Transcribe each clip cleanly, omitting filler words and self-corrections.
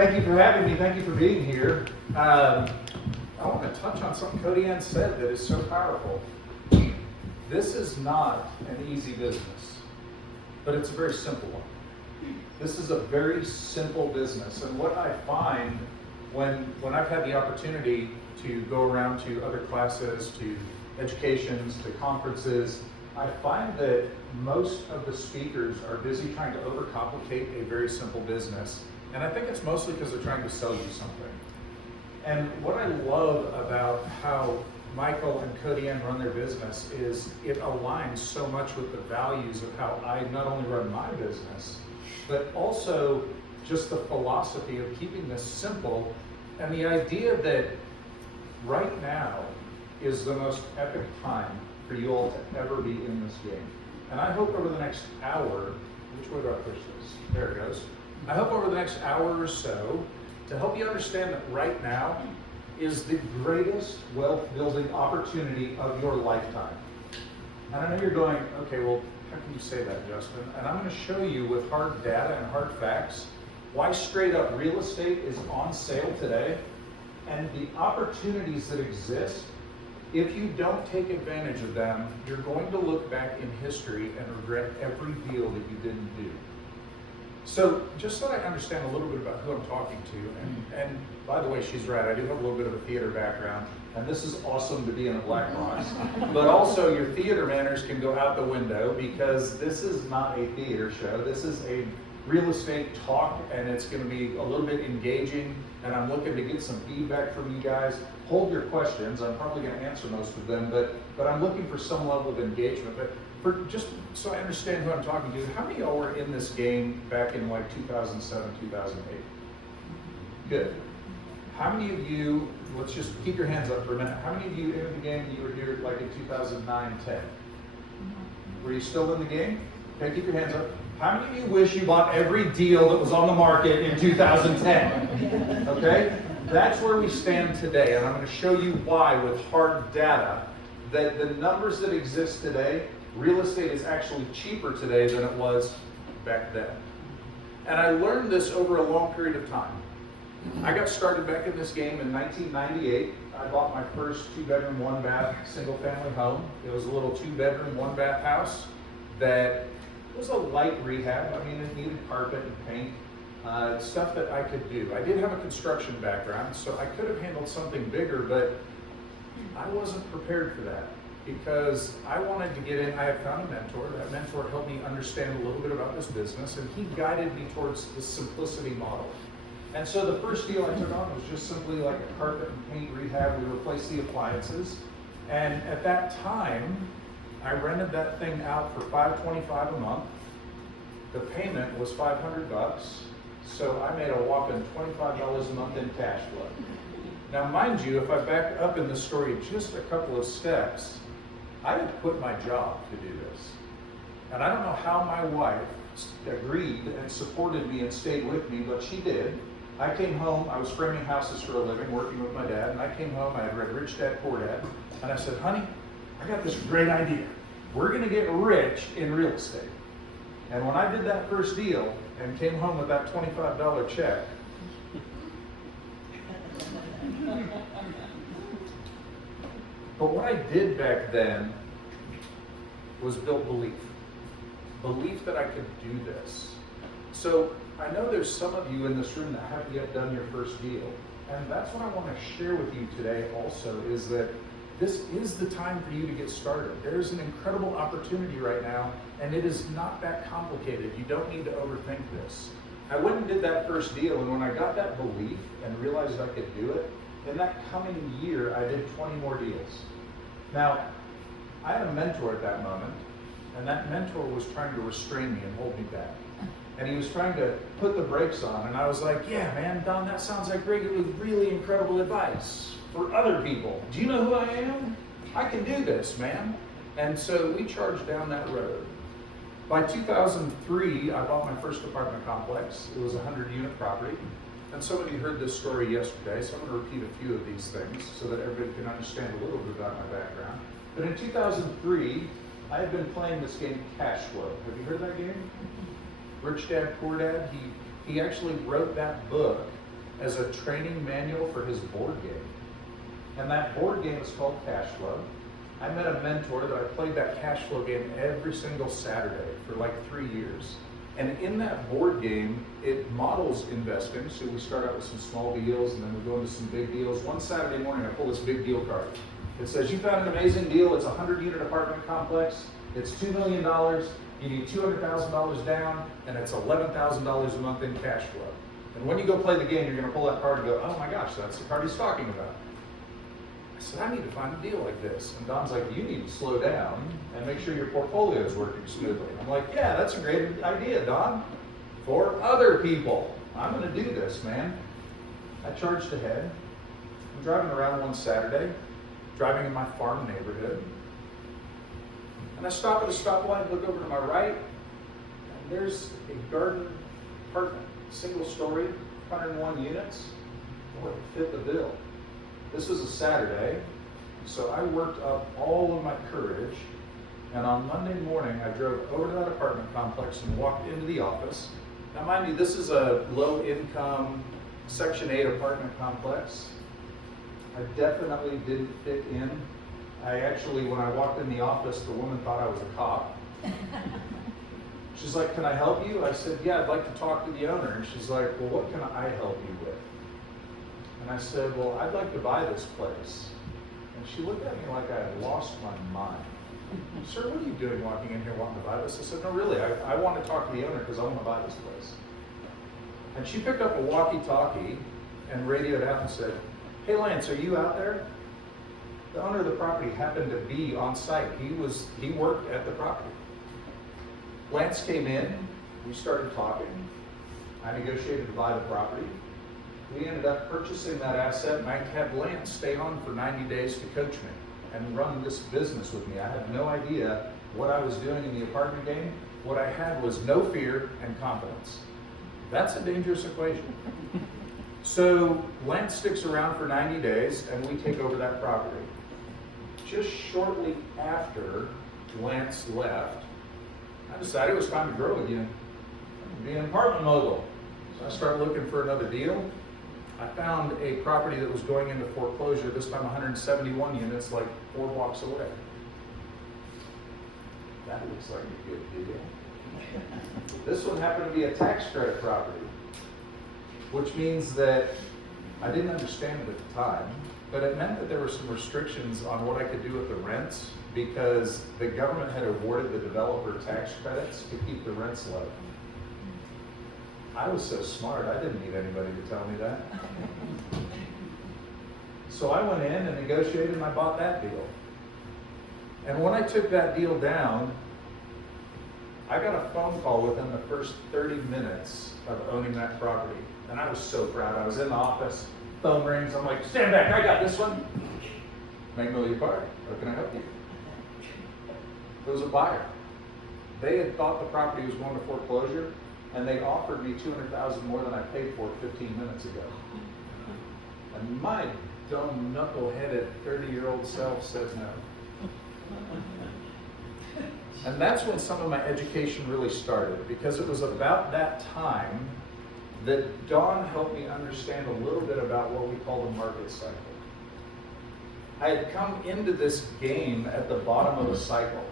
Thank you for having me. Thank you for being here. I want to touch on something Cody Ann said that is so powerful. This is not an easy business, but it's a very simple one. This is a very simple business. And what I find when I've had the opportunity to go around to other classes, to educations, to conferences, I find that most of the speakers are busy trying to overcomplicate a very simple business. And I think it's mostly because they're trying to sell you something. And what I love about how Michael and Cody Ann run their business is it aligns so much with the values of how I not only run my business, but also just the philosophy of keeping this simple and the idea that right now is the most epic time for you all to ever be in this game. And I hope over the next hour, which way do I push this? There it goes. I hope over the next hour or so to help you understand that right now is the greatest wealth building opportunity of your lifetime. And I know you're going, okay, well, how can you say that, Justin? And I'm going to show you with hard data and hard facts why straight up real estate is on sale today and the opportunities that exist. If you don't take advantage of them, you're going to look back in history and regret every deal that you didn't do. So just so I understand a little bit about who I'm talking to, and by the way, she's right, I do have a little bit of a theater background, and this is awesome to be in a black box, but also your theater manners can go out the window because this is not a theater show, this is a real estate talk, and it's going to be a little bit engaging, and I'm looking to get some feedback from you guys. Hold your questions, I'm probably going to answer most of them, but I'm looking for some level of engagement. But for just so I understand who I'm talking to, how many of y'all were in this game back in like 2007, 2008? Good. How many of you, let's just keep your hands up for a minute, how many of you in the game you were here like in 2009, 10? Were you still in the game? Okay, keep your hands up. How many of you wish you bought every deal that was on the market in 2010? Okay? That's where we stand today, and I'm going to show you why with hard data that the numbers that exist today, real estate is actually cheaper today than it was back then. And I learned this over a long period of time. I got started back in this game in 1998. I bought my first 2-bedroom, 1-bath, single-family home. It was a little 2-bedroom, 1-bath house that was a light rehab. I mean, it needed carpet and paint, stuff that I could do. I did have a construction background, so I could have handled something bigger, but I wasn't prepared for that because I wanted to get in. I had found a mentor. That mentor helped me understand a little bit about this business, and he guided me towards the simplicity model. And so the first deal I took on was just simply like a carpet and paint rehab. We replaced the appliances, and at that time, I rented that thing out for $525 a month. The payment was $500, so I made a whopping $25 a month in cash flow. Now, mind you, if I back up in the story just a couple of steps, I had quit my job to do this. And I don't know how my wife agreed and supported me and stayed with me, but she did. I came home, I was framing houses for a living, working with my dad, and I came home, I had read Rich Dad, Poor Dad, and I said, honey, I got this great idea. We're gonna get rich in real estate. And when I did that first deal and came home with that $25 check, but what I did back then was build belief. Belief that I could do this. So I know there's some of you in this room that haven't yet done your first deal. And that's what I want to share with you today also is that this is the time for you to get started. There's an incredible opportunity right now, and it is not that complicated. You don't need to overthink this. I went and did that first deal, and when I got that belief and realized I could do it, in that coming year, I did 20 more deals. Now, I had a mentor at that moment, and that mentor was trying to restrain me and hold me back. And he was trying to put the brakes on, and I was like, yeah, man, Don, that sounds like really incredible advice for other people. Do you know who I am? I can do this, man. And so we charged down that road. By 2003, I bought my first apartment complex. It was a 100-unit property. And some of you heard this story yesterday, so I'm going to repeat a few of these things so that everybody can understand a little bit about my background. But in 2003, I had been playing this game, Cash Flow. Have you heard that game? Rich Dad, Poor Dad. He actually wrote that book as a training manual for his board game. And that board game is called Cash Flow. I met a mentor that I played that cash flow game every single Saturday for like 3 years. And in that board game, it models investing. So we start out with some small deals and then we go into some big deals. One Saturday morning, I pull this big deal card. It says, you found an amazing deal. It's a 100-unit apartment complex. It's $2 million. You need $200,000 down, and it's $11,000 a month in cash flow. And when you go play the game, you're going to pull that card and go, oh my gosh, that's the card he's talking about. I said, I need to find a deal like this. And Don's like, you need to slow down and make sure your portfolio is working smoothly. I'm like, yeah, that's a great idea, Don. For other people, I'm going to do this, man. I charged ahead. I'm driving around one Saturday, driving in my farm neighborhood. And I stop at a stoplight, look over to my right, and there's a garden apartment, single story, 101 units. Boy, it fit the bill. This was a Saturday, so I worked up all of my courage, and on Monday morning I drove over to that apartment complex and walked into the office. Now mind you, this is a low-income Section 8 apartment complex. I definitely didn't fit in. I actually, when I walked in the office, the woman thought I was a cop. She's like, can I help you? I said, yeah, I'd like to talk to the owner. And she's like, well, what can I help you with? And I said, well, I'd like to buy this place. And she looked at me like I had lost my mind. Sir, what are you doing walking in here wanting to buy this? I said, no, really, I want to talk to the owner because I want to buy this place. And she picked up a walkie-talkie and radioed out and said, hey, Lance, are you out there? The owner of the property happened to be on site. He worked at the property. Lance came in, we started talking. I negotiated to buy the property. We ended up purchasing that asset, and I had Lance stay on for 90 days to coach me and run this business with me. I had no idea what I was doing in the apartment game. What I had was no fear and confidence. That's a dangerous equation. So Lance sticks around for 90 days, and we take over that property. Just shortly after Lance left, I decided it was time to grow again. I'm be an apartment mogul. So I started looking for another deal. I found a property that was going into foreclosure, this time 171 units, like 4 blocks away. That looks like a good deal. This one happened to be a tax credit property, which means that I didn't understand it at the time, but it meant that there were some restrictions on what I could do with the rents because the government had awarded the developer tax credits to keep the rents low. I was so smart, I didn't need anybody to tell me that. So I went in and negotiated and I bought that deal. And when I took that deal down, I got a phone call within the first 30 minutes of owning that property. And I was so proud. I was in the office, phone rings, I'm like, stand back, I got this one. Magnolia Park, how can I help you? There was a buyer. They had thought the property was going to foreclosure, and they offered me $200,000 more than I paid for it 15 minutes ago. And my dumb, knuckle-headed 30-year-old self said no. And that's when some of my education really started, because it was about that time that Dawn helped me understand a little bit about what we call the market cycle. I had come into this game at the bottom of the cycle.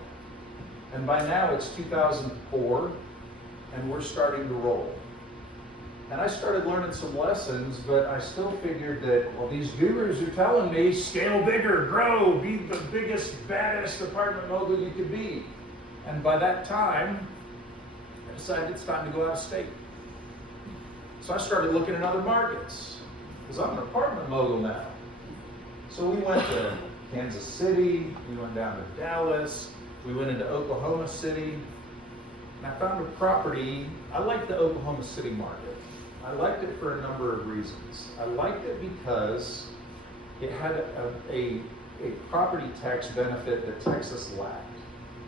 And by now it's 2004, and we're starting to roll. And I started learning some lessons, but I still figured that, well, these gurus are telling me, scale bigger, grow, be the biggest, baddest apartment mogul you could be. And by that time, I decided it's time to go out of state. So I started looking at other markets, because I'm an apartment mogul now. So we went to Kansas City, we went down to Dallas, we went into Oklahoma City, and I found a property. I liked the Oklahoma City market. I liked it for a number of reasons. I liked it because it had a property tax benefit that Texas lacked.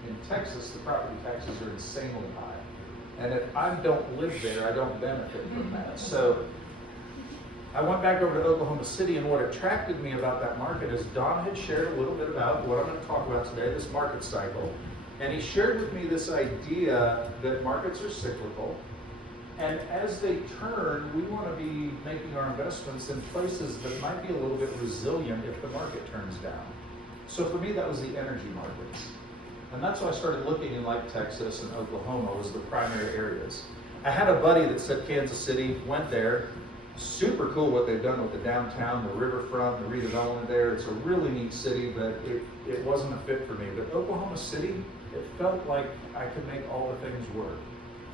In Texas, the property taxes are insanely high. And if I don't live there, I don't benefit from that. So I went back over to Oklahoma City, and what attracted me about that market is Don had shared a little bit about what I'm going to talk about today, this market cycle. And he shared with me this idea that markets are cyclical, And as they turn, we want to be making our investments in places that might be a little bit resilient if the market turns down. So for me, that was the energy markets. And that's why I started looking in like Texas and Oklahoma was the primary areas. I had a buddy that said Kansas City, went there. Super cool what they've done with the downtown, the riverfront, the redevelopment there. It's a really neat city, but it wasn't a fit for me. But Oklahoma City, it felt like I could make all the things work.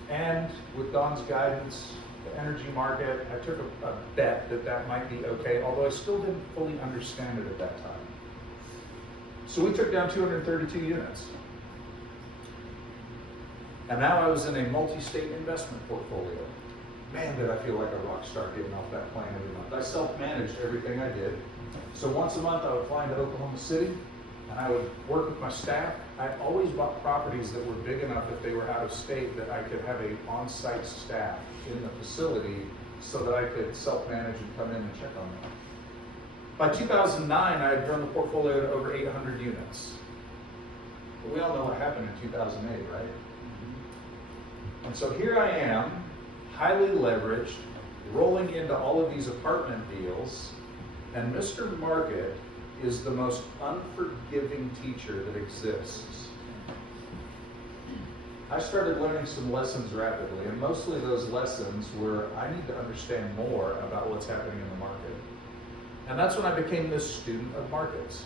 And with Don's guidance, the energy market, I took a bet that might be okay, although I still didn't fully understand it at that time. So we took down 232 units. And now I was in a multi-state investment portfolio. Man, did I feel like a rock star getting off that plane every month. I self-managed everything I did. So once a month I would fly into Oklahoma City and I would work with my staff. I always bought properties that were big enough if they were out of state that I could have a on-site staff in the facility so that I could self-manage and come in and check on them. By 2009, I had grown the portfolio to over 800 units. But we all know what happened in 2008, right? And so here I am, highly leveraged, rolling into all of these apartment deals, and Mr. Market is the most unforgiving teacher that exists. I started learning some lessons rapidly, and mostly those lessons were I need to understand more about what's happening in the market. And that's when I became this student of markets.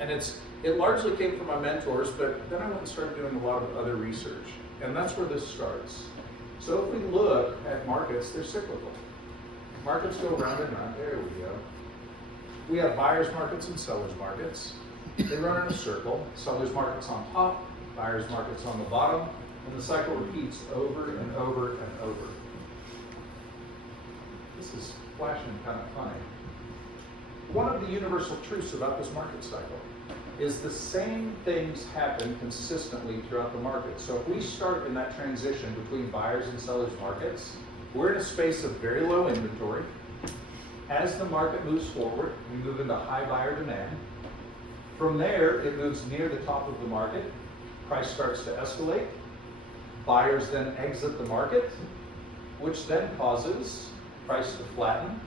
And it largely came from my mentors, but then I went and started doing a lot of other research. And that's where this starts. So if we look at markets, they're cyclical. Markets go round and round. There we go. We have buyers markets and sellers markets. They run in a circle. Sellers markets on top, buyers markets on the bottom, and the cycle repeats over and over and over. This is flashing kind of funny. One of the universal truths about this market cycle is the same things happen consistently throughout the market. So if we start in that transition between buyers and sellers markets, we're in a space of very low inventory. As the market moves forward, we move into high buyer demand. From there, it moves near the top of the market. Price starts to escalate. Buyers then exit the market, which then causes price to flatten.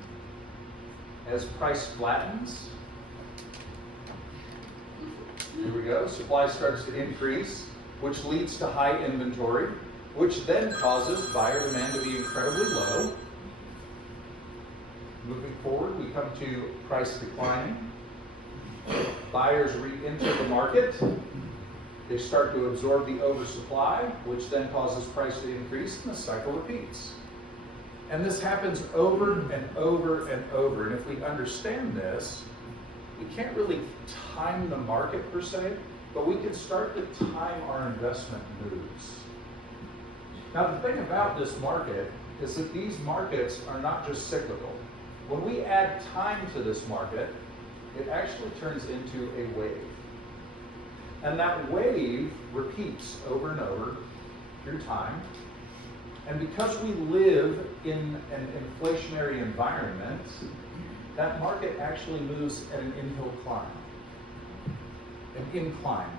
As price flattens, here we go, supply starts to increase, which leads to high inventory, which then causes buyer demand to be incredibly low. Moving forward, we come to price declining. Buyers re-enter the market. They start to absorb the oversupply, which then causes price to increase, and the cycle repeats. And this happens over and over and over. And if we understand this, we can't really time the market per se, but we can start to time our investment moves. Now, the thing about this market is that these markets are not just cyclical. When we add time to this market, it actually turns into a wave. And that wave repeats over and over through time. And because we live in an inflationary environment, that market actually moves at an inhill climb, an incline.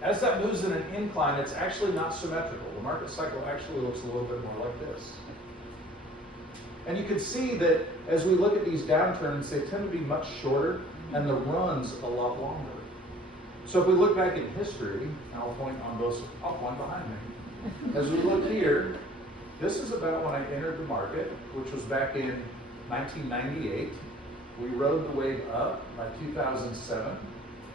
As that moves in an incline, it's actually not symmetrical. The market cycle actually looks a little bit more like this. And you can see that as we look at these downturns, they tend to be much shorter and the runs a lot longer. So if we look back in history, and I'll point behind me. As we look here, this is about when I entered the market, which was back in 1998. We rode the wave up by 2007.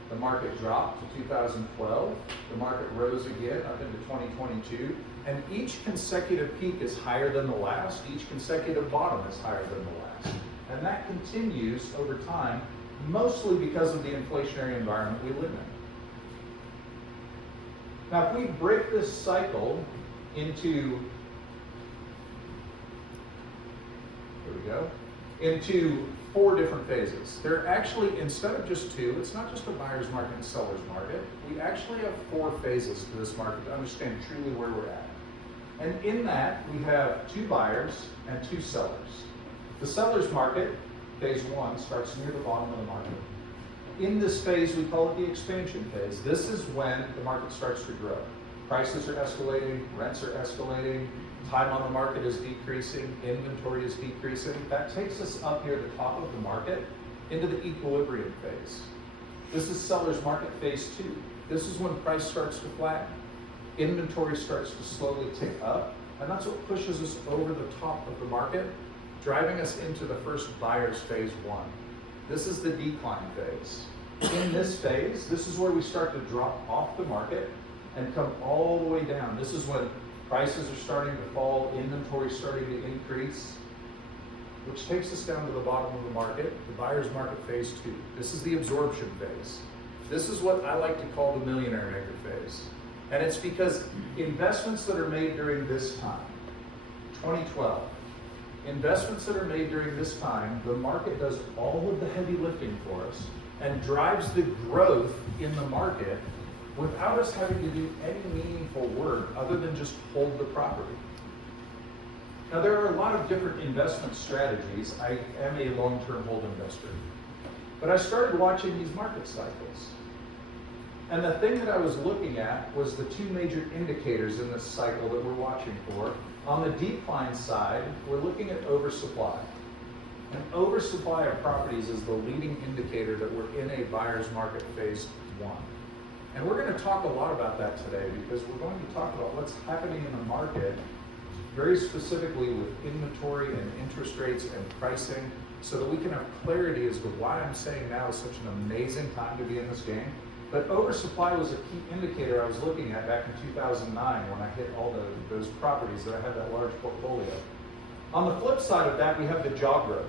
The market dropped to 2012. The market rose again up into 2022. And each consecutive peak is higher than the last. Each consecutive bottom is higher than the last. And that continues over time, mostly because of the inflationary environment we live in. Now, if we break this cycle into into 4 different phases. There are actually, instead of just 2, it's not just a buyer's market and seller's market. We actually have 4 phases to this market to understand truly where we're at. And in that, we have 2 buyers and 2 sellers. The seller's market, phase 1, starts near the bottom of the market. In this phase, we call it the expansion phase. This is when the market starts to grow. prices are escalating, rents are escalating, time on the market is decreasing, inventory is decreasing. That takes us up near the top of the market into the equilibrium phase. This is seller's market phase 2. This is when price starts to flatten. Inventory starts to slowly tick up, and that's what pushes us over the top of the market, driving us into the first buyer's phase 1. This is the decline phase. In this phase, this is where we start to drop off the market and come all the way down. This is when prices are starting to fall, inventory is starting to increase, which takes us down to the bottom of the market, the buyer's market phase 2. This is the absorption phase. This is what I like to call the millionaire maker phase. And it's because investments that are made during this time, 2012, investments that are made during this time, the market does all of the heavy lifting for us and drives the growth in the market without us having to do any meaningful work other than just hold the property. Now, there are a lot of different investment strategies. I am a long-term hold investor. But I started watching these market cycles. And the thing that I was looking at was the two major indicators in this cycle that we're watching for. On the decline side, we're looking at oversupply. An oversupply of properties is the leading indicator that we're in a buyer's market phase 1. And we're going to talk a lot about that today because we're going to talk about what's happening in the market very specifically with inventory and interest rates and pricing so that we can have clarity as to why I'm saying now is such an amazing time to be in this game. But oversupply was a key indicator I was looking at back in 2009 when I hit all those properties that I had that large portfolio. On the flip side of that, we have the job growth.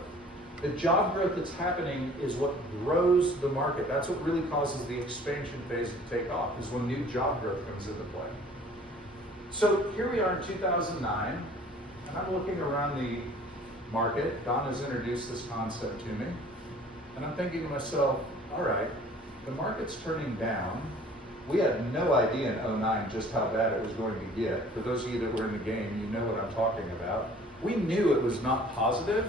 The job growth that's happening is what grows the market. That's what really causes the expansion phase to take off, is when new job growth comes into play. So here we are in 2009, and I'm looking around the market. Don has introduced this concept to me, and I'm thinking to myself, all right, the market's turning down. We had no idea in 2009 just how bad it was going to get. For those of you that were in the game, you know what I'm talking about. We knew it was not positive,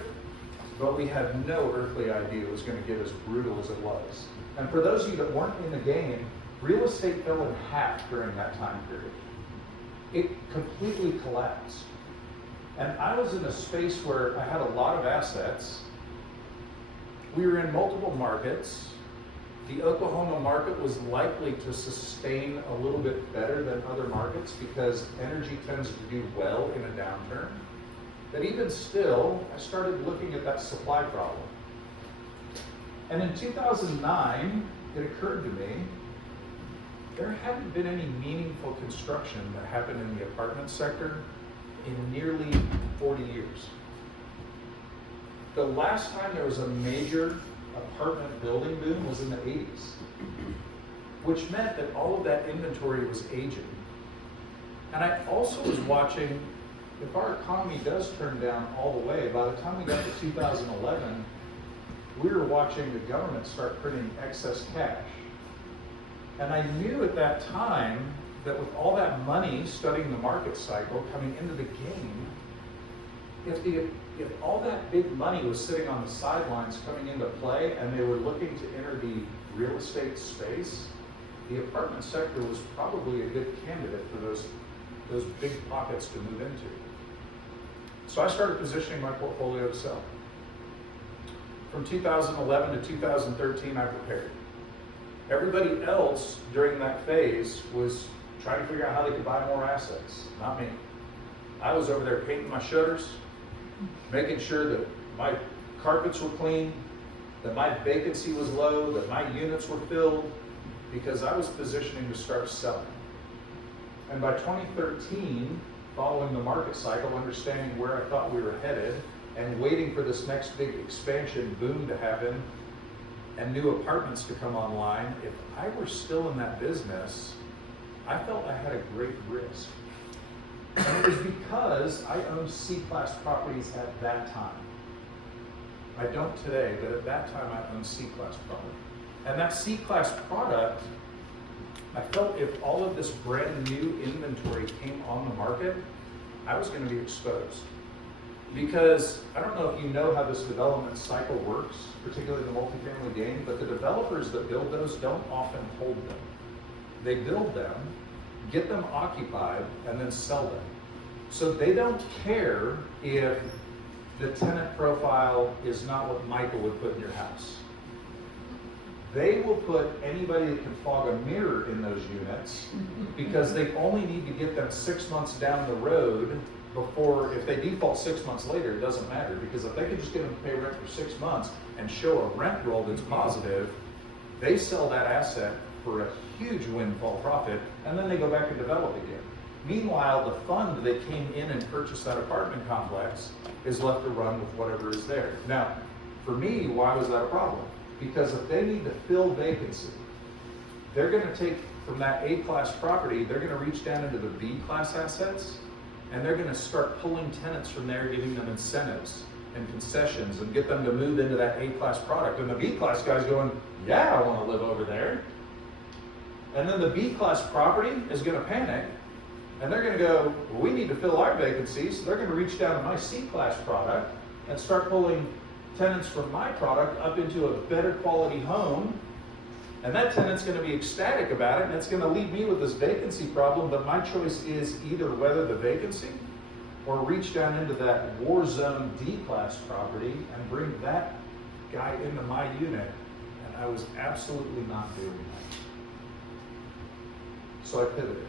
but we had no earthly idea it was going to get as brutal as it was. And for those of you that weren't in the game, real estate fell in half during that time period. It completely collapsed. And I was in a space where I had a lot of assets. We were in multiple markets. The Oklahoma market was likely to sustain a little bit better than other markets because energy tends to do well in a downturn. But even still, I started looking at that supply problem. And in 2009, it occurred to me, there hadn't been any meaningful construction that happened in the apartment sector in nearly 40 years. The last time there was a major apartment building boom was in the 80s, which meant that all of that inventory was aging. And I also was watching, if our economy does turn down all the way, by the time we got to 2011, we were watching the government start printing excess cash. And I knew at that time that with all that money studying the market cycle coming into the game, if all that big money was sitting on the sidelines coming into play and they were looking to enter the real estate space, the apartment sector was probably a good candidate for those big pockets to move into. So I started positioning my portfolio to sell. From 2011 to 2013, I prepared. Everybody else during that phase was trying to figure out how they could buy more assets, not me. I was over there painting my shutters, making sure that my carpets were clean, that my vacancy was low, that my units were filled, because I was positioning to start selling. And by 2013, following the market cycle, understanding where I thought we were headed, and waiting for this next big expansion boom to happen, and new apartments to come online, if I were still in that business, I felt I had a great risk. And it was because I owned C-class properties at that time. I don't today, but at that time I owned C-class product. And that C-class product, I felt if all of this brand new inventory came on the market, I was going to be exposed. Because I don't know if you know how this development cycle works, particularly the multifamily game, but the developers that build those don't often hold them. They build them, get them occupied, and then sell them. So they don't care if the tenant profile is not what Michael would put in your house. They will put anybody that can fog a mirror in those units because they only need to get them 6 months down the road before, if they default 6 months later, it doesn't matter, because if they could just get them to pay rent for 6 months and show a rent roll that's positive, they sell that asset for a huge windfall profit, and then they go back and develop again. Meanwhile, the fund that came in and purchased that apartment complex is left to run with whatever is there. Now, for me, why was that a problem? Because if they need to fill vacancy, they're gonna take from that A-class property, they're gonna reach down into the B-class assets, and they're gonna start pulling tenants from there, giving them incentives and concessions, and get them to move into that A-class product. And the B-class guy's going, yeah, I wanna live over there. And then the B-class property is gonna panic, and they're gonna go, well, we need to fill our vacancies, so they're gonna reach down to my C-class product and start pulling tenants from my product up into a better quality home, and that tenant's going to be ecstatic about it, and it's going to leave me with this vacancy problem. But my choice is either weather the vacancy or reach down into that war zone D-class property and bring that guy into my unit, and I was absolutely not doing that. So I pivoted,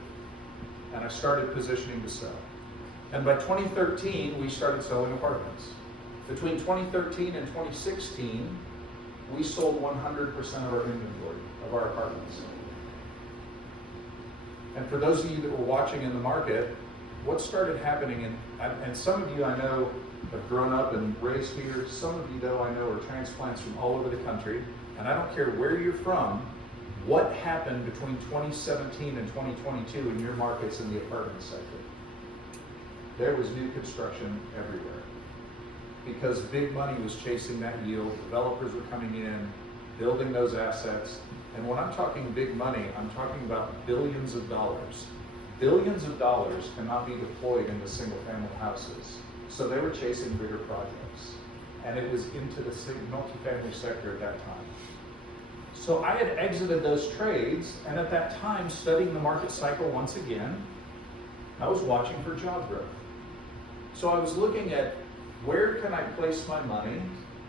and I started positioning to sell. And by 2013, we started selling apartments. Between 2013 and 2016, we sold 100% of our inventory of our apartments. And for those of you that were watching in the market, what started happening, and some of you I know have grown up and raised here, some of you though I know are transplants from all over the country, and I don't care where you're from, what happened between 2017 and 2022 in your markets in the apartment sector? There was new construction everywhere, because big money was chasing that yield. Developers were coming in, building those assets. And when I'm talking big money, I'm talking about billions of dollars. Billions of dollars cannot be deployed into single family houses. So they were chasing bigger projects. And it was into the multifamily sector at that time. So I had exited those trades, and at that time, studying the market cycle once again, I was watching for job growth. So I was looking at, where can I place my money,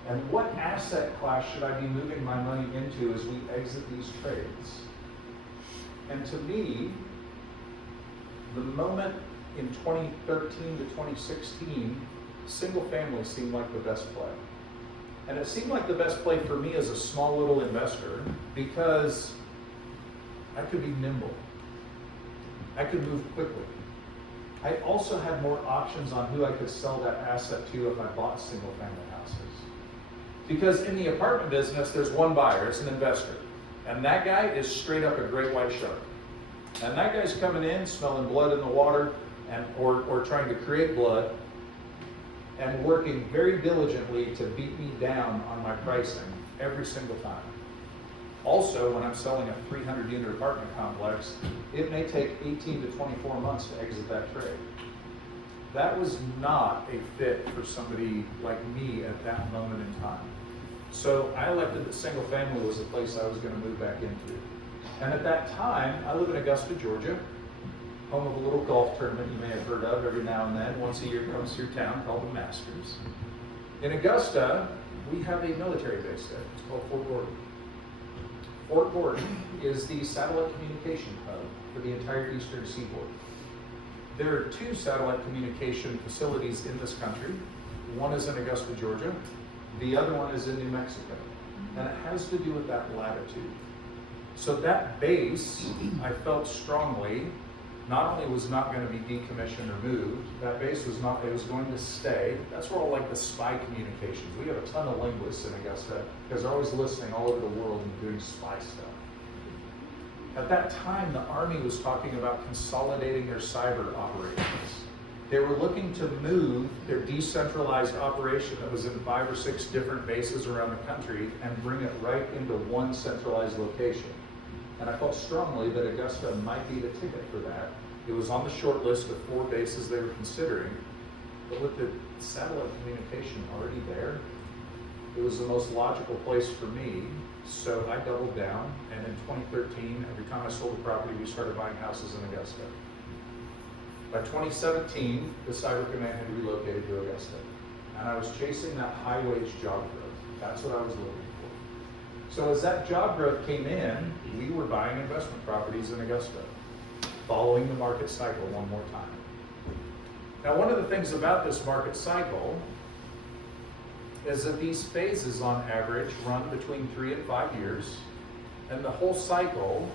and what asset class should I be moving my money into as we exit these trades? And to me, the moment in 2013 to 2016, single family seemed like the best play. And it seemed like the best play for me as a small little investor, because I could be nimble. I could move quickly. I also had more options on who I could sell that asset to if I bought single family houses. Because in the apartment business, there's one buyer, it's an investor. And that guy is straight up a great white shark. And that guy's coming in, smelling blood in the water, or trying to create blood, and working very diligently to beat me down on my pricing every single time. Also, when I'm selling a 300-unit apartment complex, it may take 18 to 24 months to exit that trade. That was not a fit for somebody like me at that moment in time. So I elected that single family was the place I was going to move back into. And at that time, I live in Augusta, Georgia, home of a little golf tournament you may have heard of every now and then. Once a year comes through town called the Masters. In Augusta, we have a military base there. It's called Fort Gordon. Fort Gordon is the satellite communication hub for the entire eastern seaboard. There are 2 satellite communication facilities in this country. One is in Augusta, Georgia. The other one is in New Mexico. And it has to do with that latitude. So that base, I felt strongly, not only was not going to be decommissioned or moved, that base was not, it was going to stay. That's where all like the spy communications. We have a ton of linguists in Augusta because they're always listening all over the world and doing spy stuff. At that time, the Army was talking about consolidating their cyber operations. They were looking to move their decentralized operation that was in 5 or 6 different bases around the country and bring it right into one centralized location. And I felt strongly that Augusta might be the ticket for that. It was on the short list of 4 bases they were considering, but with the satellite communication already there, it was the most logical place for me So I doubled down, and in 2013, every time I sold a property, we started buying houses in Augusta. By 2017, the Cyber Command had relocated to Augusta, and I was chasing that high-wage job growth. That's what I was looking for. So as that job growth came in, we were buying investment properties in Augusta, following the market cycle one more time. Now, one of the things about this market cycle is that these phases on average run between 3 and 5 years, and the whole cycle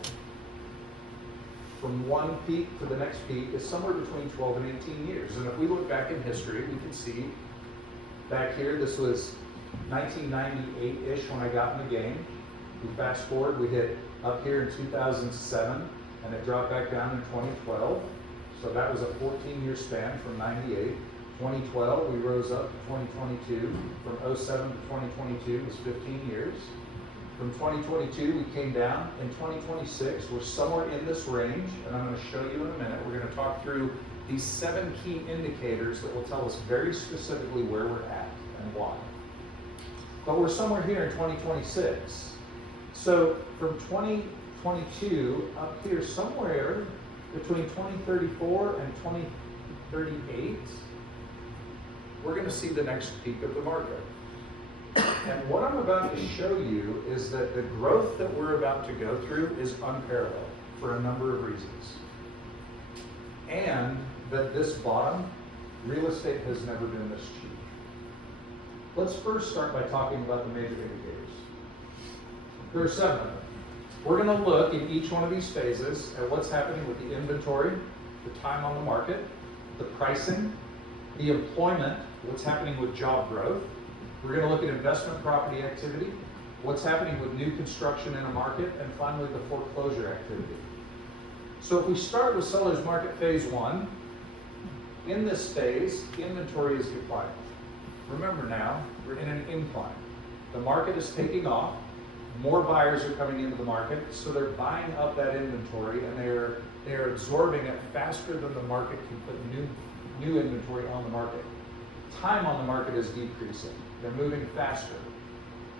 from one peak to the next peak is somewhere between 12 and 18 years. And if we look back in history, we can see back here, this was 1998-ish when I got in the game. We fast forward, we hit up here in 2007, and it dropped back down in 2012. So that was a 14-year span from 98. 2012, we rose up to 2022. From 07 to 2022 was 15 years. From 2022, we came down. In 2026, we're somewhere in this range, and I'm going to show you in a minute. We're going to talk through these 7 key indicators that will tell us very specifically where we're at and why. But we're somewhere here in 2026. So from 2022 up here, somewhere between 2034 and 2038, we're going to see the next peak of the market. And what I'm about to show you is that the growth that we're about to go through is unparalleled for a number of reasons. And that this bottom, real estate has never been this cheap. Let's first start by talking about the major indicators. There are 7 of them. We're going to look in each one of these phases at what's happening with the inventory, the time on the market, the pricing, the employment, what's happening with job growth. We're going to look at investment property activity, what's happening with new construction in a market, and finally the foreclosure activity. So if we start with seller's market phase 1, in this phase, inventory is declining. Remember now, we're in an incline. The market is taking off. More buyers are coming into the market, so they're buying up that inventory, and they're absorbing it faster than the market can put new inventory on the market. Time on the market is decreasing. They're moving faster.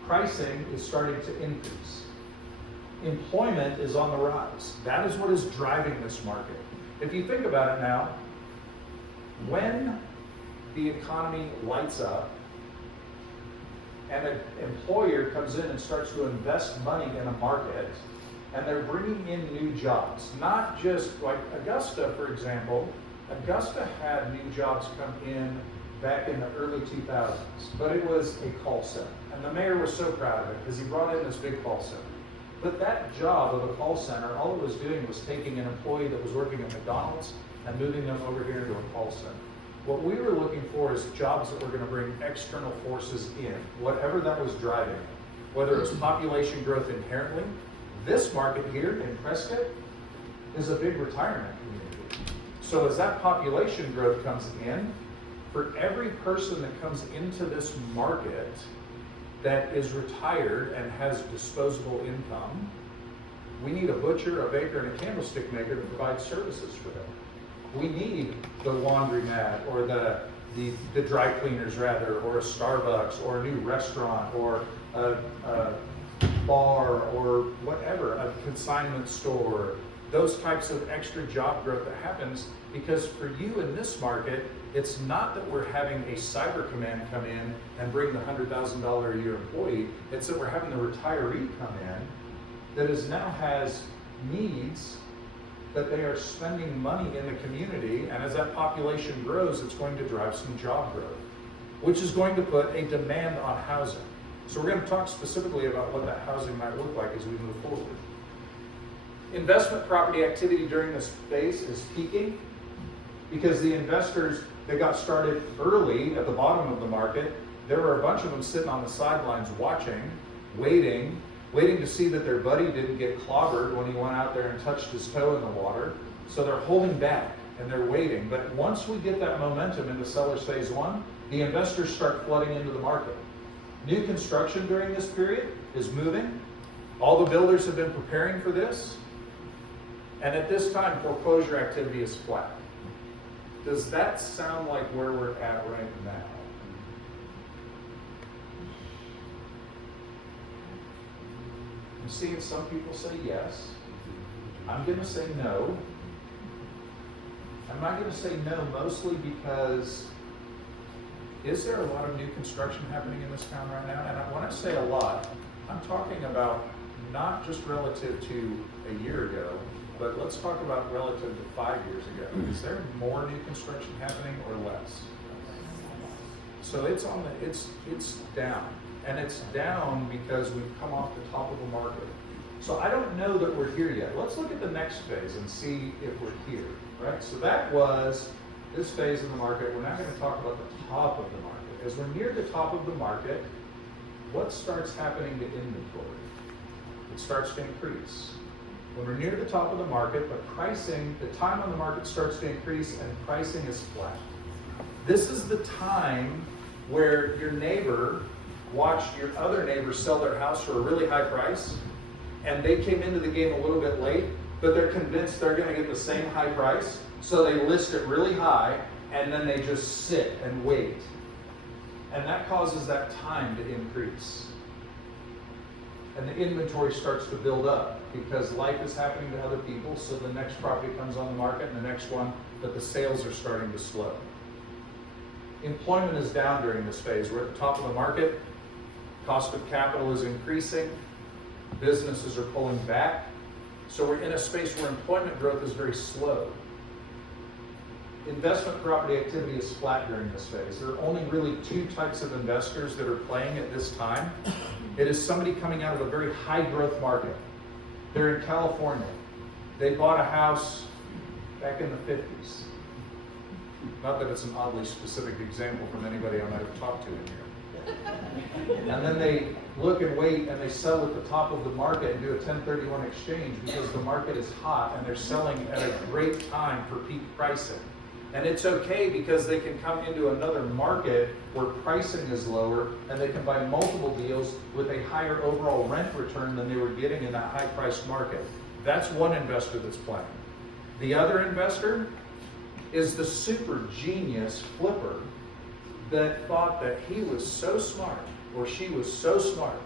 Pricing is starting to increase. Employment is on the rise. That is what is driving this market. If you think about it now, when the economy lights up and an employer comes in and starts to invest money in a market, and they're bringing in new jobs, not just like Augusta, for example. Augusta had new jobs come in back in the early 2000s, but it was a call center. And the mayor was so proud of it because he brought in this big call center. But that job of a call center, all it was doing was taking an employee that was working at McDonald's and moving them over here to a call center. What we were looking for is jobs that were going to bring external forces in, whatever that was driving, whether it was population growth inherently. This market here in Prescott is a big retirement community. So as that population growth comes in, for every person that comes into this market that is retired and has disposable income, we need a butcher, a baker, and a candlestick maker to provide services for them. We need the laundromat or the dry cleaners rather, or a Starbucks or a new restaurant or a bar or whatever, a consignment store, those types of extra job growth that happens because for you in this market, it's not that we're having a cyber command come in and bring the $100,000 a year employee, it's that we're having the retiree come in that now has needs that they are spending money in the community, and as that population grows, it's going to drive some job growth, which is going to put a demand on housing. So we're going to talk specifically about what that housing might look like as we move forward. Investment property activity during this phase is peaking because the investors that got started early at the bottom of the market, there were a bunch of them sitting on the sidelines watching, waiting to see that their buddy didn't get clobbered when he went out there and touched his toe in the water. So they're holding back and they're waiting. But once we get that momentum into seller's phase 1, the investors start flooding into the market. New construction during this period is moving. All the builders have been preparing for this. And at this time, foreclosure activity is flat. Does that sound like where we're at right now? I'm seeing some people say yes. I'm going to say no. I'm not going to say no mostly because is there a lot of new construction happening in this town right now? And when I say a lot, I'm talking about not just relative to a year ago, but let's talk about relative to 5 years ago. Is there more new construction happening or less? So it's down, and it's down because we've come off the top of the market. So I don't know that we're here yet. Let's look at the next phase and see if we're here, right? So that was this phase of the market. We're now going to talk about the top of the market. As we're near the top of the market, what starts happening to inventory? It starts to increase. When we're near the top of the market, the time on the market starts to increase and pricing is flat. This is the time where your neighbor watched your other neighbor sell their house for a really high price, and they came into the game a little bit late, but they're convinced they're going to get the same high price, so they list it really high, and then they just sit and wait. And that causes that time to increase. And the inventory starts to build up because life is happening to other people, so the next property comes on the market and the next one, but the sales are starting to slow. Employment is down during this phase. We're at the top of the market. Cost of capital is increasing. Businesses are pulling back. So we're in a space where employment growth is very slow. Investment property activity is flat during this phase. There are only really two types of investors that are playing at this time. It is somebody coming out of a very high growth market. They're in California. They bought a house back in the 50s. Not that it's an oddly specific example from anybody I might have talked to in here. And then they look and wait and they sell at the top of the market and do a 1031 exchange because the market is hot and they're selling at a great time for peak pricing. And it's okay because they can come into another market where pricing is lower and they can buy multiple deals with a higher overall rent return than they were getting in that high-priced market. That's one investor that's playing. The other investor is the super genius flipper that thought that he was so smart or she was so smart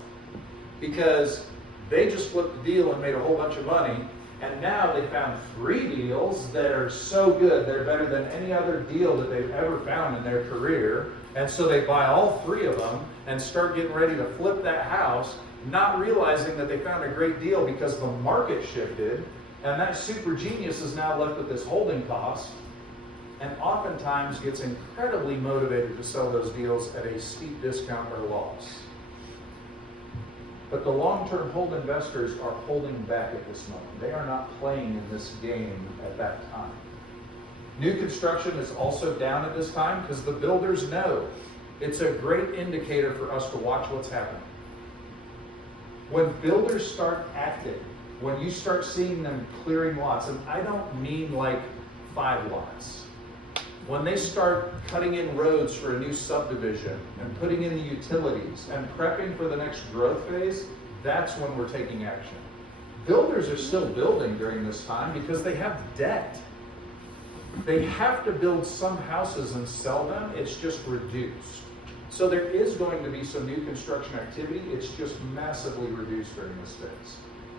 because they just flipped the deal and made a whole bunch of money, and now they found 3 deals that are so good, they're better than any other deal that they've ever found in their career, and so they buy all 3 of them and start getting ready to flip that house, not realizing that they found a great deal because the market shifted, and that super genius is now left with this holding cost, and oftentimes gets incredibly motivated to sell those deals at a steep discount or loss. But the long-term hold investors are holding back at this moment. They are not playing in this game at that time. New construction is also down at this time because the builders know it's a great indicator for us to watch what's happening. When builders start acting, when you start seeing them clearing lots, and I don't mean like 5 lots. When they start cutting in roads for a new subdivision and putting in the utilities and prepping for the next growth phase, that's when we're taking action. Builders are still building during this time because they have debt. They have to build some houses and sell them. It's just reduced. So there is going to be some new construction activity. It's just massively reduced during this phase.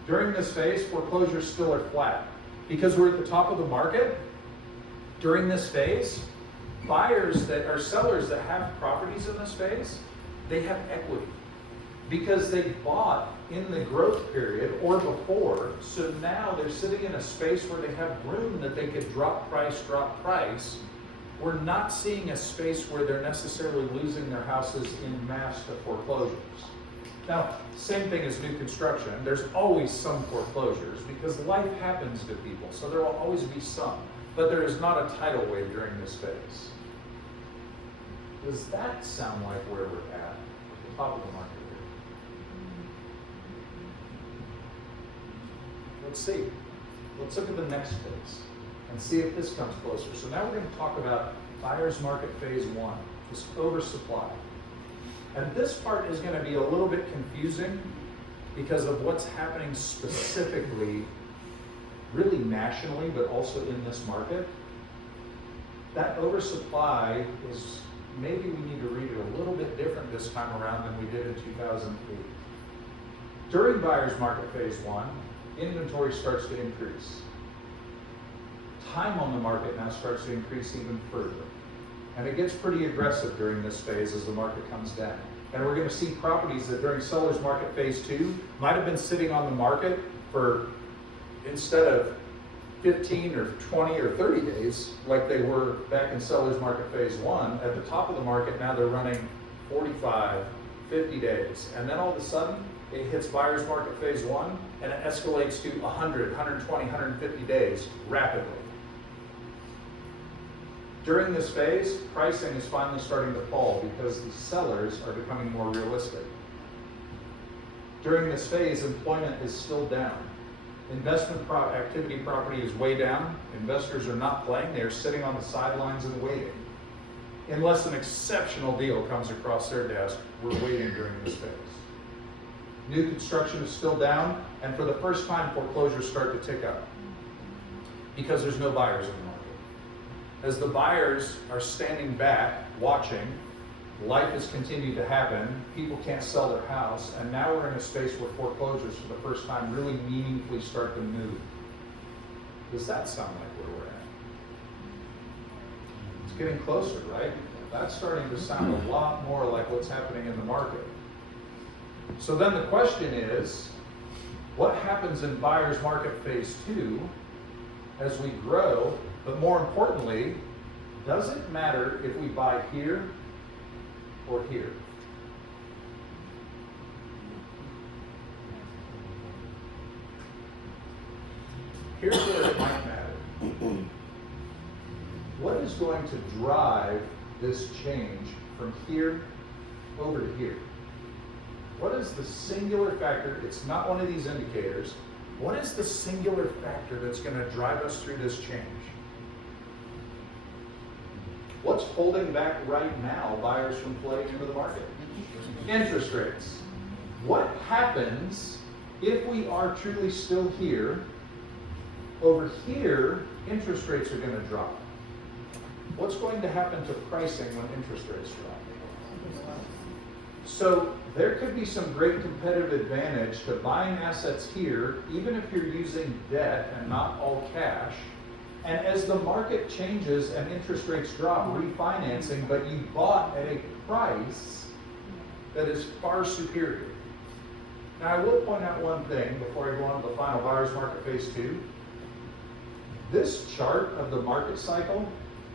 During this phase, foreclosures still are flat because we're at the top of the market. During this phase, sellers that have properties in this phase, they have equity because they bought in the growth period or before, so now they're sitting in a space where they have room that they could drop price. We're not seeing a space where they're necessarily losing their houses in mass to foreclosures. Now, same thing as new construction. There's always some foreclosures because life happens to people, so there will always be some. But there is not a tidal wave during this phase. Does that sound like where we're at the top of the market here? Let's see. Let's look at the next phase and see if this comes closer. So now we're going to talk about buyer's market phase 1, this oversupply. And this part is going to be a little bit confusing because of what's happening specifically really nationally, but also in this market. That oversupply is, maybe we need to read it a little bit different this time around than we did in 2008. During buyer's market phase one, inventory starts to increase. Time on the market now starts to increase even further. And it gets pretty aggressive during this phase as the market comes down. And we're going to see properties that during seller's market phase two might have been sitting on the market for, instead of 15 or 20 or 30 days, like they were back in seller's market phase one, at the top of the market, now they're running 45, 50 days. And then all of a sudden, it hits buyer's market phase one, and it escalates to 100, 120, 150 days rapidly. During this phase, pricing is finally starting to fall because the sellers are becoming more realistic. During this phase, employment is still down. Investment activity property is way down. Investors are not playing. They are sitting on the sidelines and waiting. Unless an exceptional deal comes across their desk, we're waiting during this phase. New construction is still down, and for the first time, foreclosures start to tick up because there's no buyers in the market. As the buyers are standing back, watching, life has continued to happen, people can't sell their house, and now we're in a space where foreclosures for the first time really meaningfully start to move. Does that sound like where we're at? It's getting closer, right? That's starting to sound a lot more like what's happening in the market. So then the question is, what happens in buyer's market phase two as we grow? But more importantly, does it matter if we buy here or here? Here's where it might matter. What is going to drive this change from here over to here? What is the singular factor? It's not one of these indicators. What is the singular factor that's going to drive us through this change? What's holding back right now buyers from flooding into the market? Interest rates. What happens if we are truly still here? Over here, interest rates are going to drop. What's going to happen to pricing when interest rates drop? So there could be some great competitive advantage to buying assets here, even if you're using debt and not all cash. And as the market changes and interest rates drop, refinancing, but you bought at a price that is far superior. Now I will point out one thing before I go on to the final buyer's market phase two. This chart of the market cycle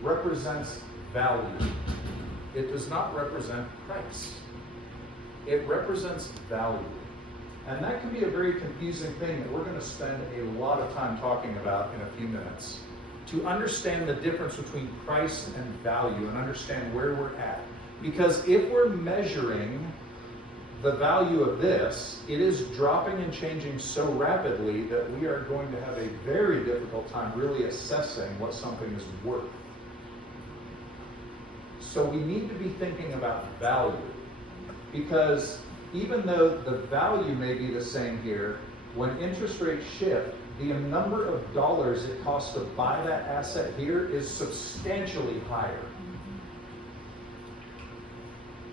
represents value. It does not represent price. It represents value. And that can be a very confusing thing that we're going to spend a lot of time talking about in a few minutes. To understand the difference between price and value and understand where we're at. Because if we're measuring the value of this, it is dropping and changing so rapidly that we are going to have a very difficult time really assessing what something is worth. So we need to be thinking about value. Because even though the value may be the same here, when interest rates shift, the number of dollars it costs to buy that asset here is substantially higher.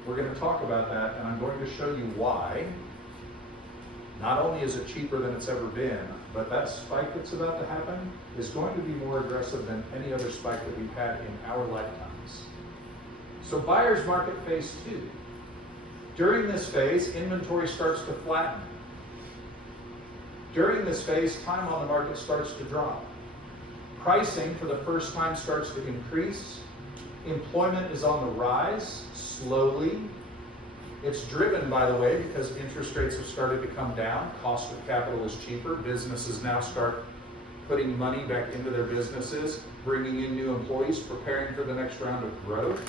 We're going to talk about that, and I'm going to show you why. Not only is it cheaper than it's ever been, but that spike that's about to happen is going to be more aggressive than any other spike that we've had in our lifetimes. So buyer's market phase two. During this phase, inventory starts to flatten. During this phase, time on the market starts to drop. Pricing for the first time starts to increase. Employment is on the rise, slowly. It's driven, by the way, because interest rates have started to come down. Cost of capital is cheaper. Businesses now start putting money back into their businesses, bringing in new employees, preparing for the next round of growth.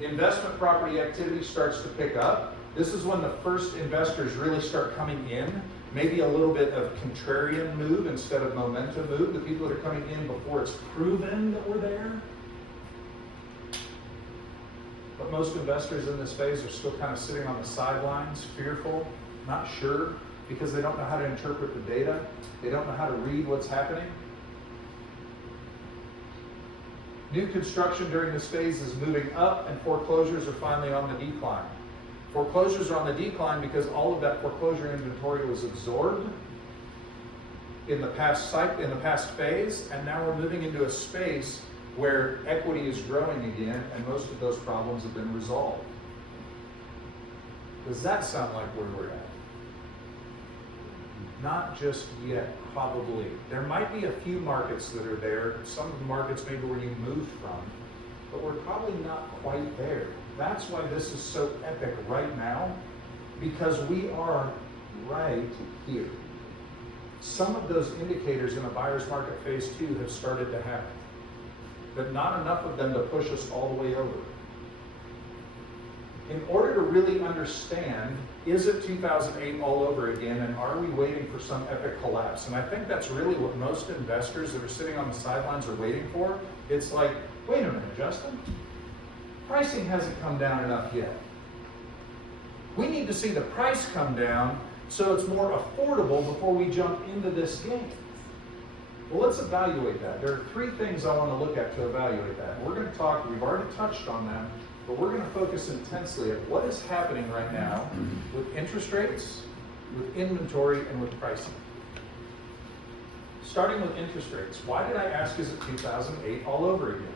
Investment property activity starts to pick up. This is when the first investors really start coming in. Maybe a little bit of contrarian move instead of momentum move. The people that are coming in before it's proven that we're there. But most investors in this phase are still kind of sitting on the sidelines, fearful, not sure, because they don't know how to interpret the data. They don't know how to read what's happening. New construction during this phase is moving up, and foreclosures are finally on the decline. Foreclosures are on the decline because all of that foreclosure inventory was absorbed in the past phase, and now we're moving into a space where equity is growing again, and most of those problems have been resolved. Does that sound like where we're at? Not just yet, probably. There might be a few markets that are there, some of the markets maybe where you moved from, but we're probably not quite there. That's why this is so epic right now, because we are right here. Some of those indicators in a buyer's market phase 2 have started to happen, but not enough of them to push us all the way over. In order to really understand, is it 2008 all over again, and are we waiting for some epic collapse? And I think that's really what most investors that are sitting on the sidelines are waiting for. It's like, wait a minute, Justin, pricing hasn't come down enough yet. We need to see the price come down so it's more affordable before we jump into this game. Well, let's evaluate that. There are 3 things I want to look at to evaluate that. We're going to talk, we've already touched on them, but we're going to focus intensely at what is happening right now with interest rates, with inventory, and with pricing. Starting with interest rates, why did I ask is it 2008 all over again?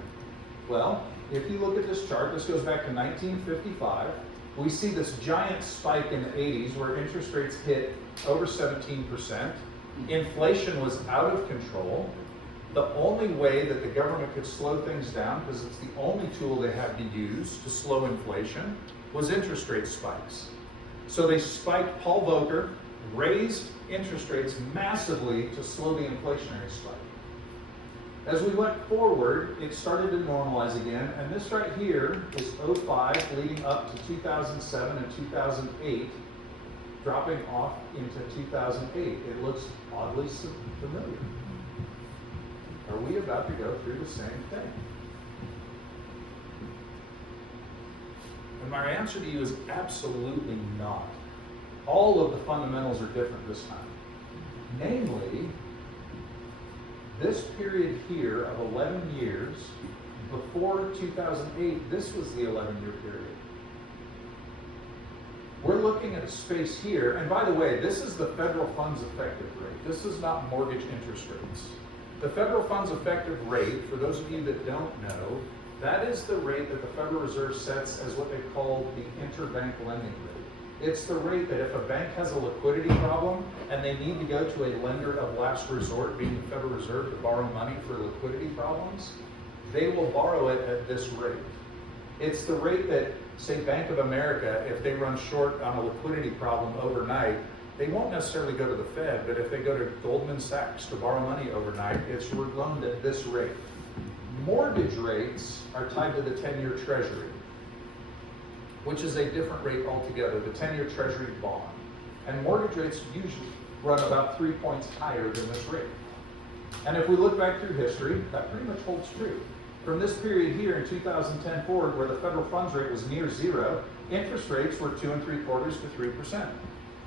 Well, if you look at this chart, this goes back to 1955. We see this giant spike in the 80s where interest rates hit over 17%. Inflation was out of control. The only way that the government could slow things down, because it's the only tool they have to use to slow inflation, was interest rate spikes. So they spiked, Paul Volcker raised interest rates massively to slow the inflationary spike. As we went forward, it started to normalize again, and this right here is 05 leading up to 2007 and 2008, dropping off into 2008. It looks oddly familiar. Are we about to go through the same thing? And my answer to you is absolutely not. All of the fundamentals are different this time. Namely, this period here of 11 years, before 2008, this was the 11-year period. We're looking at a space here, and by the way, this is the federal funds effective rate. This is not mortgage interest rates. The federal funds effective rate, for those of you that don't know, that is the rate that the Federal Reserve sets as what they call the interbank lending rate. It's the rate that if a bank has a liquidity problem and they need to go to a lender of last resort, being the Federal Reserve, to borrow money for liquidity problems, they will borrow it at this rate. It's the rate that, say, Bank of America, if they run short on a liquidity problem overnight, they won't necessarily go to the Fed, but if they go to Goldman Sachs to borrow money overnight, it's loaned at this rate. Mortgage rates are tied to the 10-year Treasury, which is a different rate altogether, the 10-year Treasury bond. And mortgage rates usually run about 3 points higher than this rate. And if we look back through history, that pretty much holds true. From this period here in 2010 forward, where the federal funds rate was near zero, interest rates were 2 3/4 to 3%.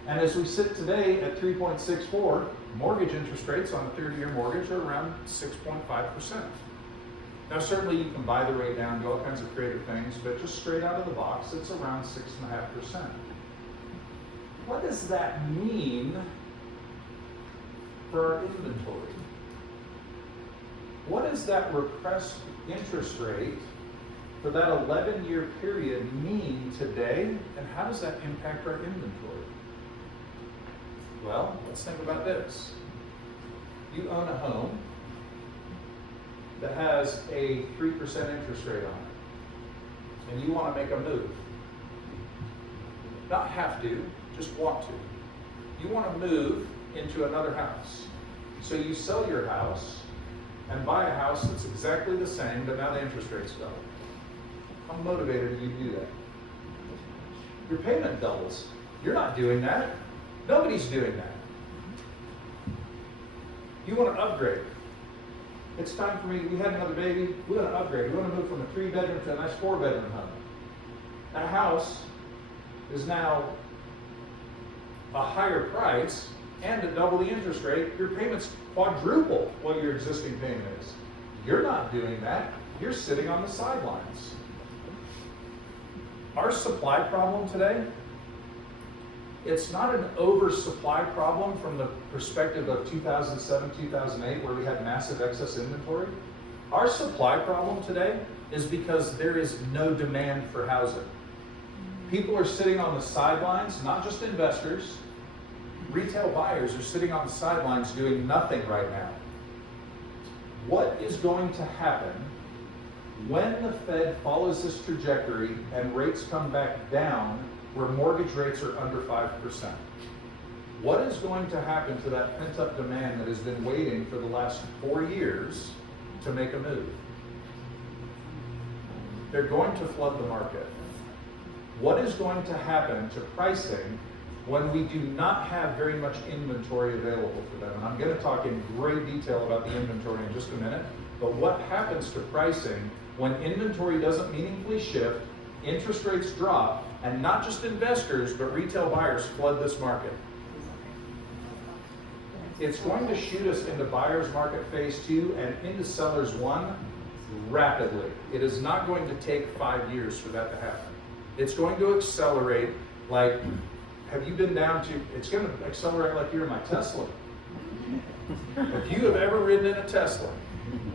And as we sit today at 3.64, mortgage interest rates on a 30-year mortgage are around 6.5%. Now, certainly you can buy the rate down, do all kinds of creative things, but just straight out of the box, it's around 6.5%. What does that mean for our inventory? What does that repressed interest rate for that 11-year period mean today, and how does that impact our inventory? Well, let's think about this. You own a home that has a 3% interest rate on it, and you want to make a move. Not have to, just want to. You want to move into another house. So you sell your house and buy a house that's exactly the same, but now the interest rate's double. How motivated do you do that? Your payment doubles. You're not doing that. Nobody's doing that. You want to upgrade. It's time for me, we had another baby, we want to upgrade. We want to move from a 3-bedroom to a nice 4-bedroom home. That house is now a higher price and at double the interest rate. Your payments quadruple what your existing payment is. You're not doing that. You're sitting on the sidelines. our supply problem today, it's not an oversupply problem from the perspective of 2007, 2008, where we had massive excess inventory. Our supply problem today is because there is no demand for housing. People are sitting on the sidelines, not just investors. Retail buyers are sitting on the sidelines doing nothing right now. What is going to happen when the Fed follows this trajectory and rates come back down where mortgage rates are under 5%? What is going to happen to that pent-up demand that has been waiting for the last 4 years to make a move? They're going to flood the market. What is going to happen to pricing when we do not have very much inventory available for them? And I'm going to talk in great detail about the inventory in just a minute, but what happens to pricing when inventory doesn't meaningfully shift, interest rates drop, and not just investors, but retail buyers flood this market? It's going to shoot us into buyer's market phase 2 and into seller's 1 rapidly. It is not going to take 5 years for that to happen. It's going to accelerate like, have you been down to, it's going to accelerate like you're in my Tesla. If you have ever ridden in a Tesla,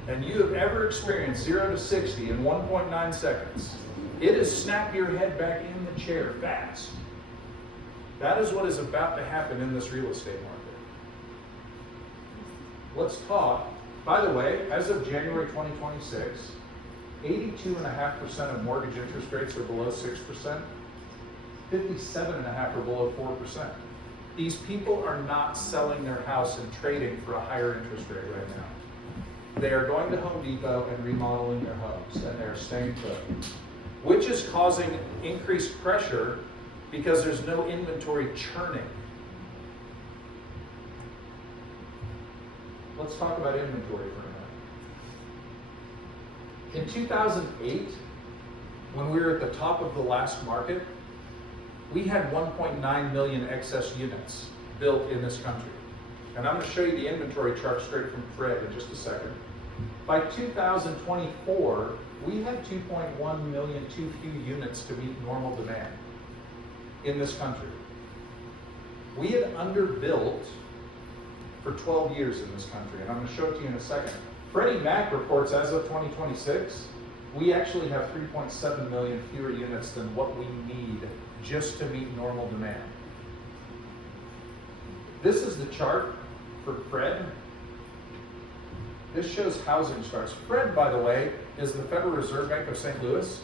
and you have ever experienced 0 to 60 in 1.9 seconds, it is snap your head back in the chair fast. That is what is about to happen in this real estate market. Let's talk, by the way, as of January 2026, 82.5% of mortgage interest rates are below 6%. 57.5% are below 4%. These people are not selling their house and trading for a higher interest rate right now. They are going to Home Depot and remodeling their homes, and they're staying put, which is causing increased pressure because there's no inventory churning. Let's talk about inventory for a minute. In 2008, when we were at the top of the last market, we had 1.9 million excess units built in this country. And I'm going to show you the inventory chart straight from Fred in just a second. By 2024, we had 2.1 million too few units to meet normal demand in this country. We had underbuilt for 12 years in this country, and I'm going to show it to you in a second. Freddie Mac reports as of 2026, we actually have 3.7 million fewer units than what we need just to meet normal demand. This is the chart for Fred. This shows housing starts. Fred, by the way, is the Federal Reserve Bank of St. Louis.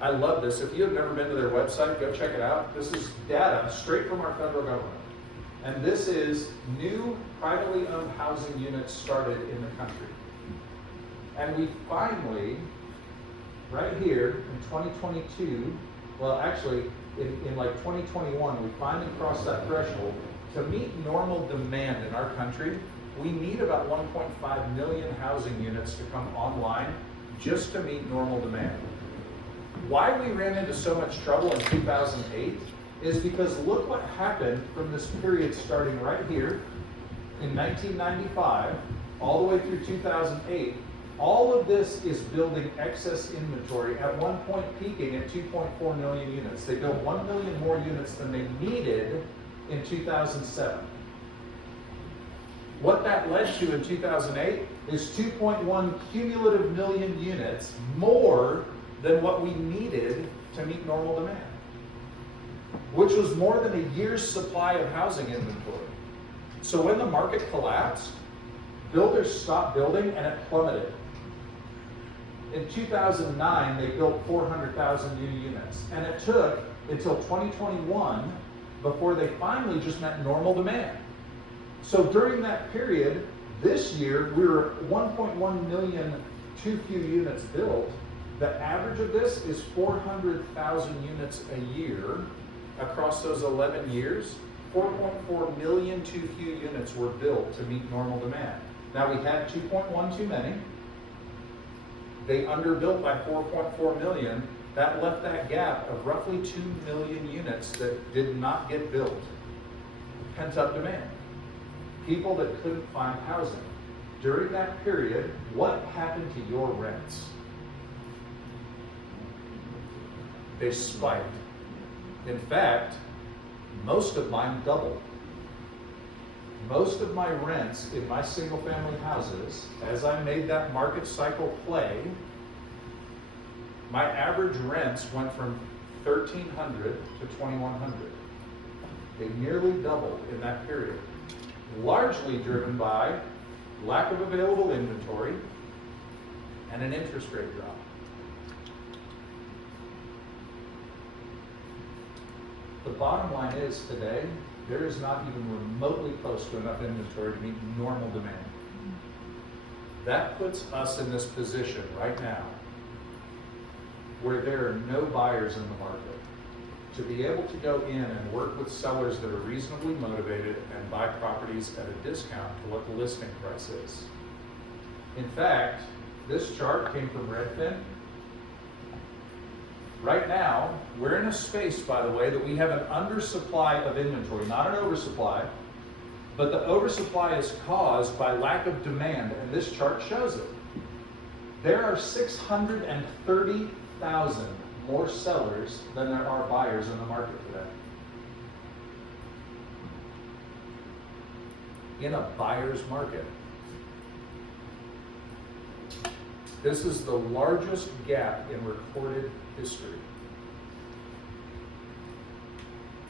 I love this. If you have never been to their website, go check it out. This is data straight from our federal government. And this is new privately owned housing units started in the country. And we finally, right here in 2022, well actually in like 2021, we finally crossed that threshold. To meet normal demand in our country, we need about 1.5 million housing units to come online just to meet normal demand. Why we ran into so much trouble in 2008 is because look what happened from this period starting right here in 1995 all the way through 2008. All of this is building excess inventory, at one point peaking at 2.4 million units. They built 1 million more units than they needed in 2007. What that led to in 2008 is 2.1 cumulative million units more than what we needed to meet normal demand, which was more than a year's supply of housing inventory. So when the market collapsed, builders stopped building and it plummeted. In 2009, they built 400,000 new units, and it took until 2021 before they finally just met normal demand. So during that period, this year, we were 1.1 million too few units built. The average of this is 400,000 units a year across those 11 years. 4.4 million too few units were built to meet normal demand. Now we had 2.1 too many. They underbuilt by 4.4 million. That left that gap of roughly 2 million units that did not get built. Pent-up demand. People that couldn't find housing. During that period, what happened to your rents? They spiked. In fact, most of mine doubled. Most of my rents in my single family houses, as I made that market cycle play, my average rents went from $1,300 to $2,100. They nearly doubled in that period, largely driven by lack of available inventory and an interest rate drop. The bottom line is today, there is not even remotely close to enough inventory to meet normal demand. That puts us in this position right now where there are no buyers in the market. To be able to go in and work with sellers that are reasonably motivated and buy properties at a discount to what the listing price is. In fact, this chart came from Redfin. Right now, we're in a space, by the way, that we have an undersupply of inventory, not an oversupply, but the oversupply is caused by lack of demand, and this chart shows it. There are 630,000 more sellers than there are buyers in the market today. In a buyer's market. This is the largest gap in recorded history.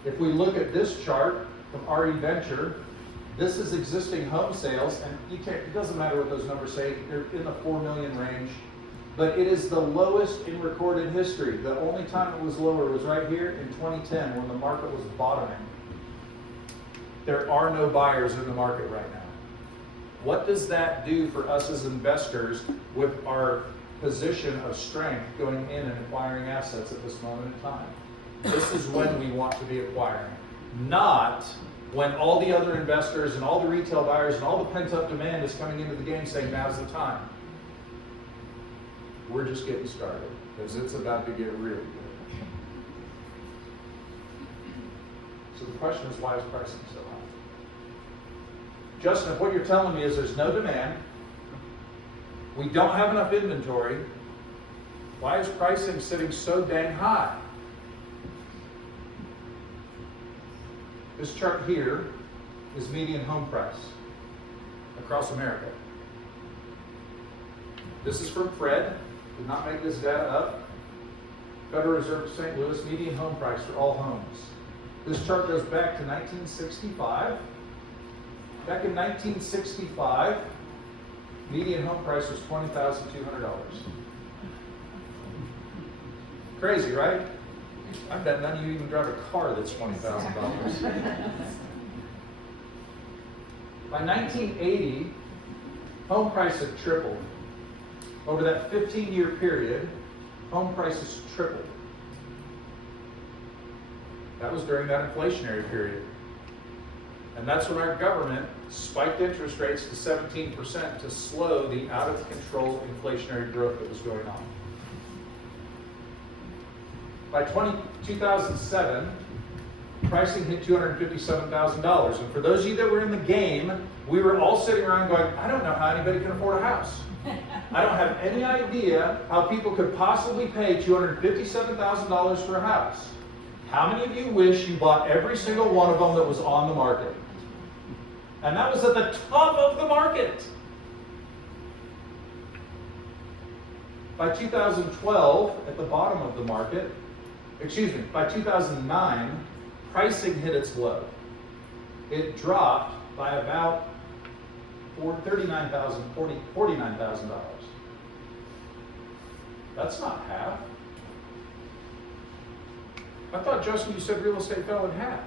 If we look at this chart from RE Venture, this is existing home sales, and it doesn't matter what those numbers say, they're in the 4 million range, but it is the lowest in recorded history. The only time it was lower was right here in 2010 when the market was bottoming. There are no buyers in the market right now. What does that do for us as investors with our position of strength going in and acquiring assets at this moment in time? This is when we want to be acquiring, not when all the other investors and all the retail buyers and all the pent-up demand is coming into the game saying now's the time. We're just getting started because it's about to get really good. So the question is, why is pricing so high? Justin, if what you're telling me is there's no demand, we don't have enough inventory, why is pricing sitting so dang high? This chart here is median home price across America. This is from Fred, did not make this data up. Federal Reserve of St. Louis, median home price for all homes. This chart goes back to 1965. Back in 1965, median home price was $20,200. Crazy, right? I bet none of you even drive a car that's $20,000. By 1980, home prices had tripled. Over that 15-year period, home prices tripled. That was during that inflationary period. And that's when our government spiked interest rates to 17% to slow the out-of-control inflationary growth that was going on. By 2007, pricing hit $257,000. And for those of you that were in the game, we were all sitting around going, I don't know how anybody can afford a house. I don't have any idea how people could possibly pay $257,000 for a house. How many of you wish you bought every single one of them that was on the market? And that was at the top of the market. By 2012, at the bottom of the market, by 2009, pricing hit its low. It dropped by about $49,000. That's not half. I thought, Justin, you said real estate fell in half.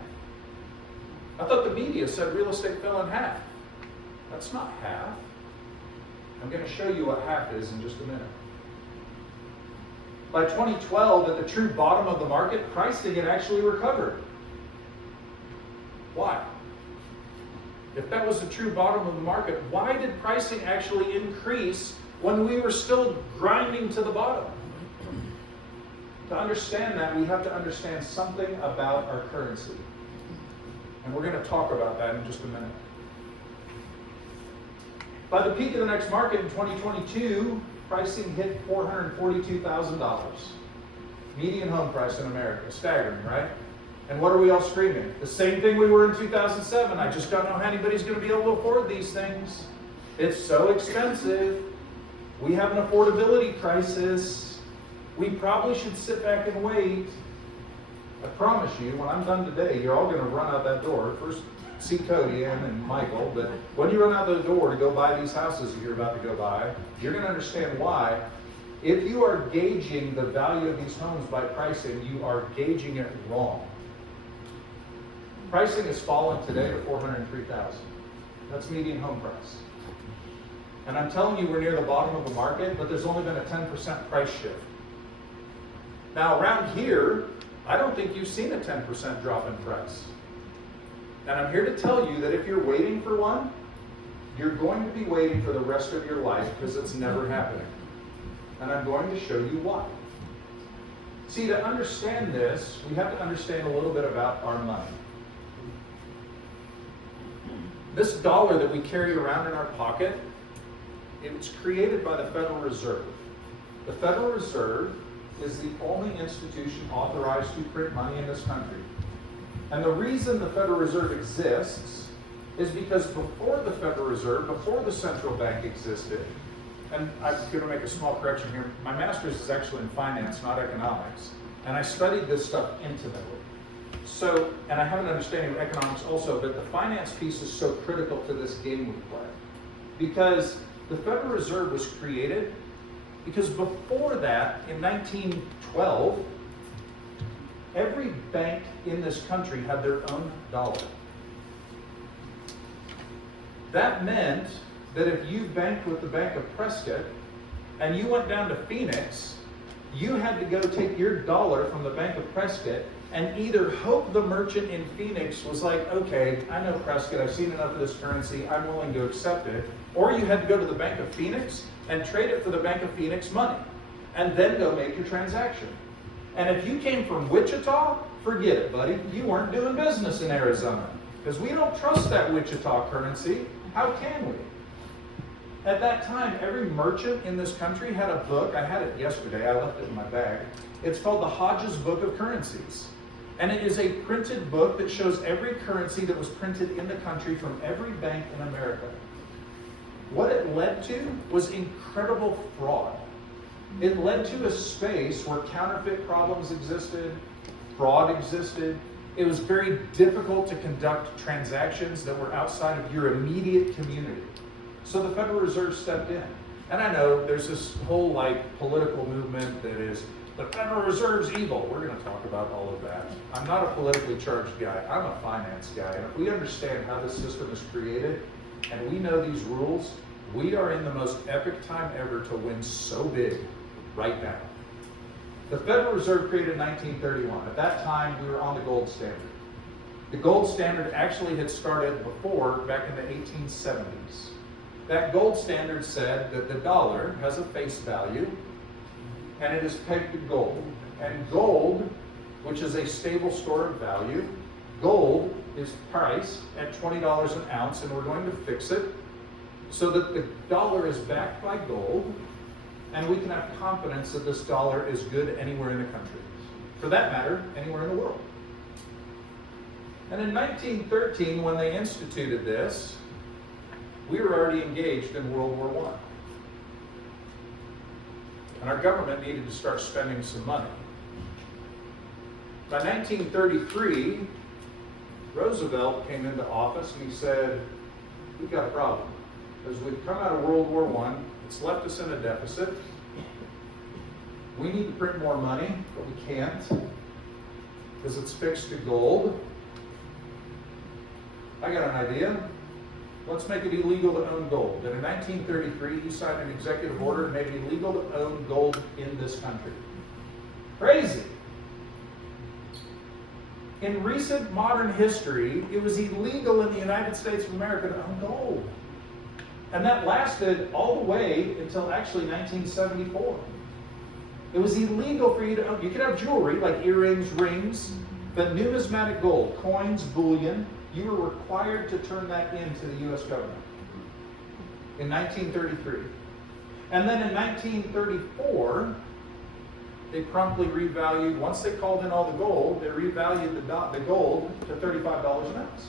I thought the media said real estate fell in half. That's not half. I'm going to show you what half is in just a minute. By 2012, at the true bottom of the market, pricing had actually recovered. Why? If that was the true bottom of the market, why did pricing actually increase when we were still grinding to the bottom? To understand that, we have to understand something about our currency. And we're going to talk about that in just a minute. By the peak of the next market in 2022, pricing hit $442,000. Median home price in America. Staggering, right? And what are we all screaming? The same thing we were in 2007. I just don't know how anybody's going to be able to afford these things. It's so expensive. We have an affordability crisis. We probably should sit back and wait. I promise you, when I'm done today, you're all going to run out that door. First, see Cody and Michael, but when you run out the door to go buy these houses that you're about to go buy, you're going to understand why. If you are gauging the value of these homes by pricing, you are gauging it wrong. Pricing has fallen today to $403,000. That's median home price. And I'm telling you, we're near the bottom of the market, but there's only been a 10% price shift. Now, around here, I don't think you've seen a 10% drop in price. And I'm here to tell you that if you're waiting for one, you're going to be waiting for the rest of your life because it's never happening. And I'm going to show you why. See, to understand this, we have to understand a little bit about our money. This dollar that we carry around in our pocket, it was created by the Federal Reserve. The Federal Reserve is the only institution authorized to print money in this country. And the reason the Federal Reserve exists is because before the Federal Reserve, before the central bank existed, and I'm going to make a small correction here, my master's is actually in finance, not economics, and I studied this stuff intimately. So, and I have an understanding of economics also, but the finance piece is so critical to this game we play. Because the Federal Reserve was created because before that, in 1912, every bank in this country had their own dollar. That meant that if you banked with the Bank of Prescott and you went down to Phoenix, you had to go take your dollar from the Bank of Prescott and either hope the merchant in Phoenix was like, okay, I know Prescott, I've seen enough of this currency, I'm willing to accept it, or you had to go to the Bank of Phoenix and trade it for the Bank of Phoenix money, and then go make your transaction. And if you came from Wichita, forget it, buddy. You weren't doing business in Arizona, because we don't trust that Wichita currency. How can we? At that time, every merchant in this country had a book. I had it yesterday. I left it in my bag. It's called the Hodges Book of Currencies. And it is a printed book that shows every currency that was printed in the country from every bank in America. What it led to was incredible fraud. It led to a space where counterfeit problems existed, fraud existed. It was very difficult to conduct transactions that were outside of your immediate community. So the Federal Reserve stepped in. And I know there's this whole political movement that is, the Federal Reserve's evil. We're going to talk about all of that. I'm not a politically charged guy. I'm a finance guy. And if we understand how this system is created and we know these rules, we are in the most epic time ever to win so big right now. The Federal Reserve created in 1931. At that time, we were on the gold standard. The gold standard actually had started before, back in the 1870s. That gold standard said that the dollar has a face value, and it is pegged to gold. And gold, which is a stable store of value, gold is priced at $20 an ounce, and we're going to fix it so that the dollar is backed by gold, and we can have confidence that this dollar is good anywhere in the country. For that matter, anywhere in the world. And in 1913, when they instituted this, we were already engaged in World War I. And our government needed to start spending some money. By 1933, Roosevelt came into office and he said, we've got a problem. As we've come out of World War I, it's left us in a deficit. We need to print more money, but we can't because it's fixed to gold. I got an idea. Let's make it illegal to own gold. And in 1933, he signed an executive order and made it illegal to own gold in this country. Crazy. In recent modern history, it was illegal in the United States of America to own gold. And that lasted all the way until actually 1974. It was illegal for you to own. You could have jewelry like earrings, rings, but numismatic gold, coins, bullion, you were required to turn that in to the U.S. government in 1933. And then in 1934, they promptly revalued, once they called in all the gold, they revalued the gold to $35 an ounce.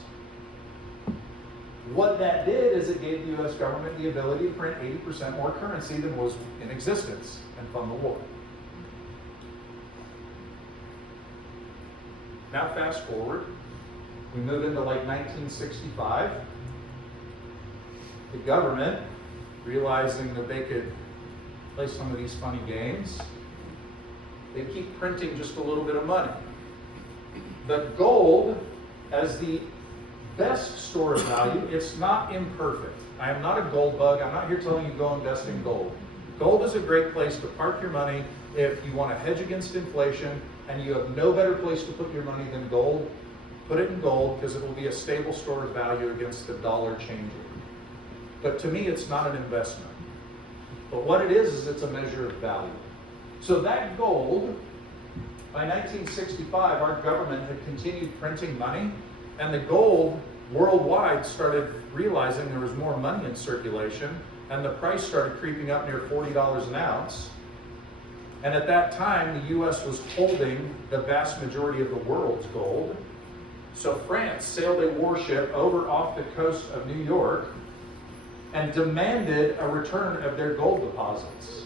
What that did is it gave the US government the ability to print 80% more currency than was in existence and fund the war. Now fast forward, we move into like 1965. The government, realizing that they could play some of these funny games, they keep printing just a little bit of money. But gold, as the best store of value, it's not imperfect. I am not a gold bug. I'm not here telling you go invest in gold. Gold is a great place to park your money if you want to hedge against inflation and you have no better place to put your money than gold. Put it in gold because it will be a stable store of value against the dollar changing. But to me, it's not an investment. But what it is it's a measure of value. So that gold, by 1965, our government had continued printing money, and the gold worldwide started realizing there was more money in circulation, and the price started creeping up near $40 an ounce. And at that time, the US was holding the vast majority of the world's gold. So France sailed a warship over off the coast of New York and demanded a return of their gold deposits.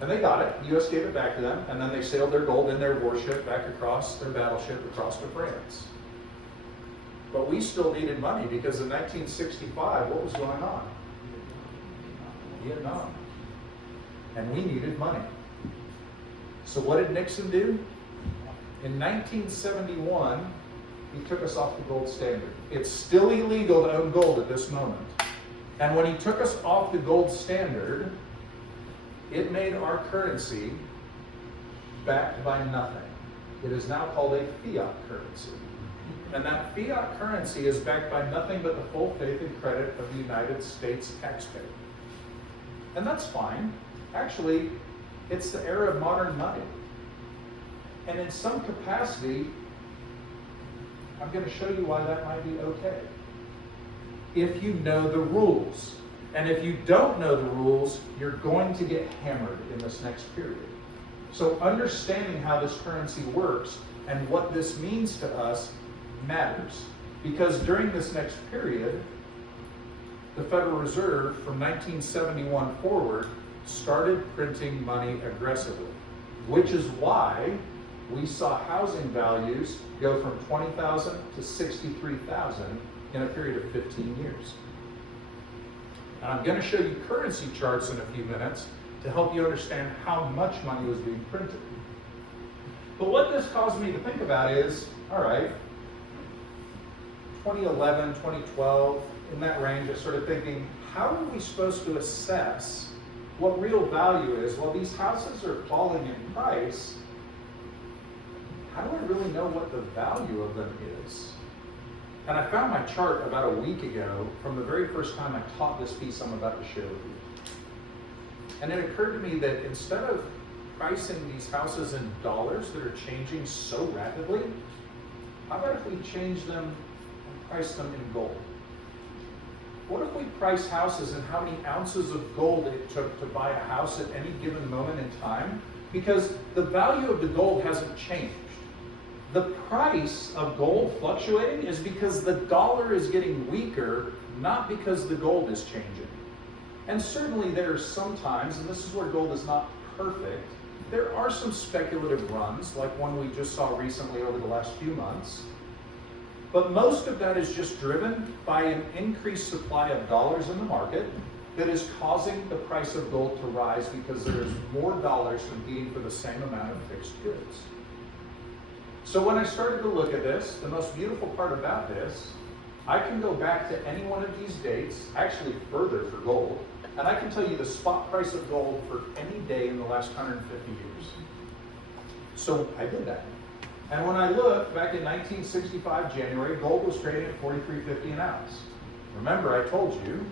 And they got it. The US gave it back to them, and then they sailed their gold in their warship back across their battleship across to France. But we still needed money because in 1965, what was going on? Vietnam. And we needed money. So what did Nixon do? In 1971, he took us off the gold standard. It's still illegal to own gold at this moment. And when he took us off the gold standard, it made our currency backed by nothing. It is now called a fiat currency. And that fiat currency is backed by nothing but the full faith and credit of the United States taxpayer. And that's fine. Actually, it's the era of modern money. And in some capacity, I'm going to show you why that might be okay. If you know the rules. And if you don't know the rules, you're going to get hammered in this next period. So understanding how this currency works and what this means to us matters. Because during this next period, the Federal Reserve from 1971 forward started printing money aggressively, which is why we saw housing values go from 20,000 to 63,000 in a period of 15 years. And I'm going to show you currency charts in a few minutes to help you understand how much money was being printed. But what this caused me to think about is, all right, 2011, 2012, in that range, I started thinking, how are we supposed to assess what real value is? Well, these houses are falling in price. How do I really know what the value of them is? And I found my chart about a week ago from the very first time I taught this piece I'm about to share with you. And it occurred to me that instead of pricing these houses in dollars that are changing so rapidly, how about if we change them and price them in gold? What if we price houses in how many ounces of gold it took to buy a house at any given moment in time? Because the value of the gold hasn't changed. The price of gold fluctuating is because the dollar is getting weaker, not because the gold is changing. And certainly there are some times, and this is where gold is not perfect, there are some speculative runs, like one we just saw recently over the last few months. But most of that is just driven by an increased supply of dollars in the market that is causing the price of gold to rise because there is more dollars competing for the same amount of fixed goods. So when I started to look at this, the most beautiful part about this, I can go back to any one of these dates, actually further for gold, and I can tell you the spot price of gold for any day in the last 150 years. So I did that. And when I looked back in 1965 January, gold was trading at $43.50 an ounce. Remember, I told you,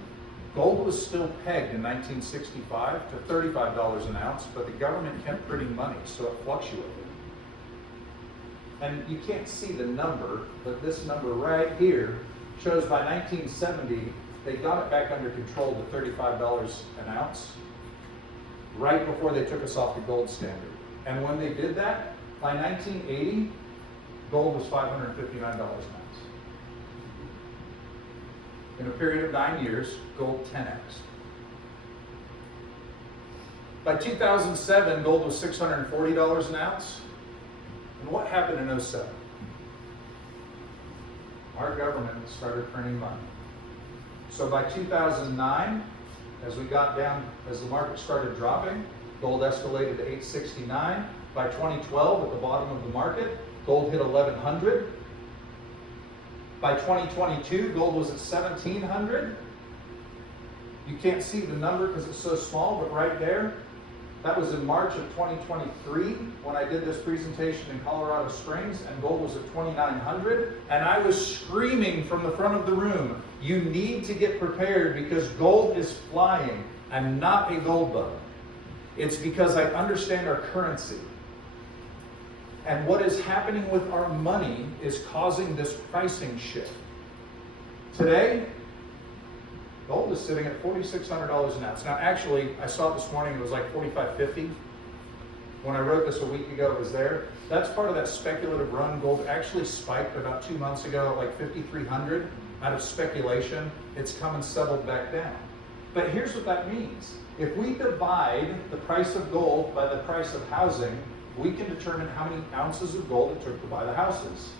gold was still pegged in 1965 to $35 an ounce, but the government kept printing money, so it fluctuated. And you can't see the number, but this number right here shows by 1970, they got it back under control to $35 an ounce. right before they took us off the gold standard. And when they did that, by 1980, gold was $559 an ounce. In a period of 9 years, gold 10x'd. By 2007, gold was $640 an ounce. And what happened in 2007? Our government started printing money. So by 2009, as the market started dropping, gold escalated to $869. By 2012, at the bottom of the market, gold hit $1,100. By 2022, gold was at $1,700. You can't see the number because it's so small, but right there, that was in March of 2023 when I did this presentation in Colorado Springs, and gold was at $2,900. And I was screaming from the front of the room, you need to get prepared because gold is flying. I'm not a gold bug. It's because I understand our currency. And what is happening with our money is causing this pricing shift. Today, gold is sitting at $4,600 an ounce. Now, actually, I saw it this morning, it was like $4,550. When I wrote this a week ago, it was there. That's part of that speculative run. Gold actually spiked about 2 months ago at like $5,300 out of speculation. It's come and settled back down. But here's what that means. If we divide the price of gold by the price of housing, we can determine how many ounces of gold it took to buy the houses.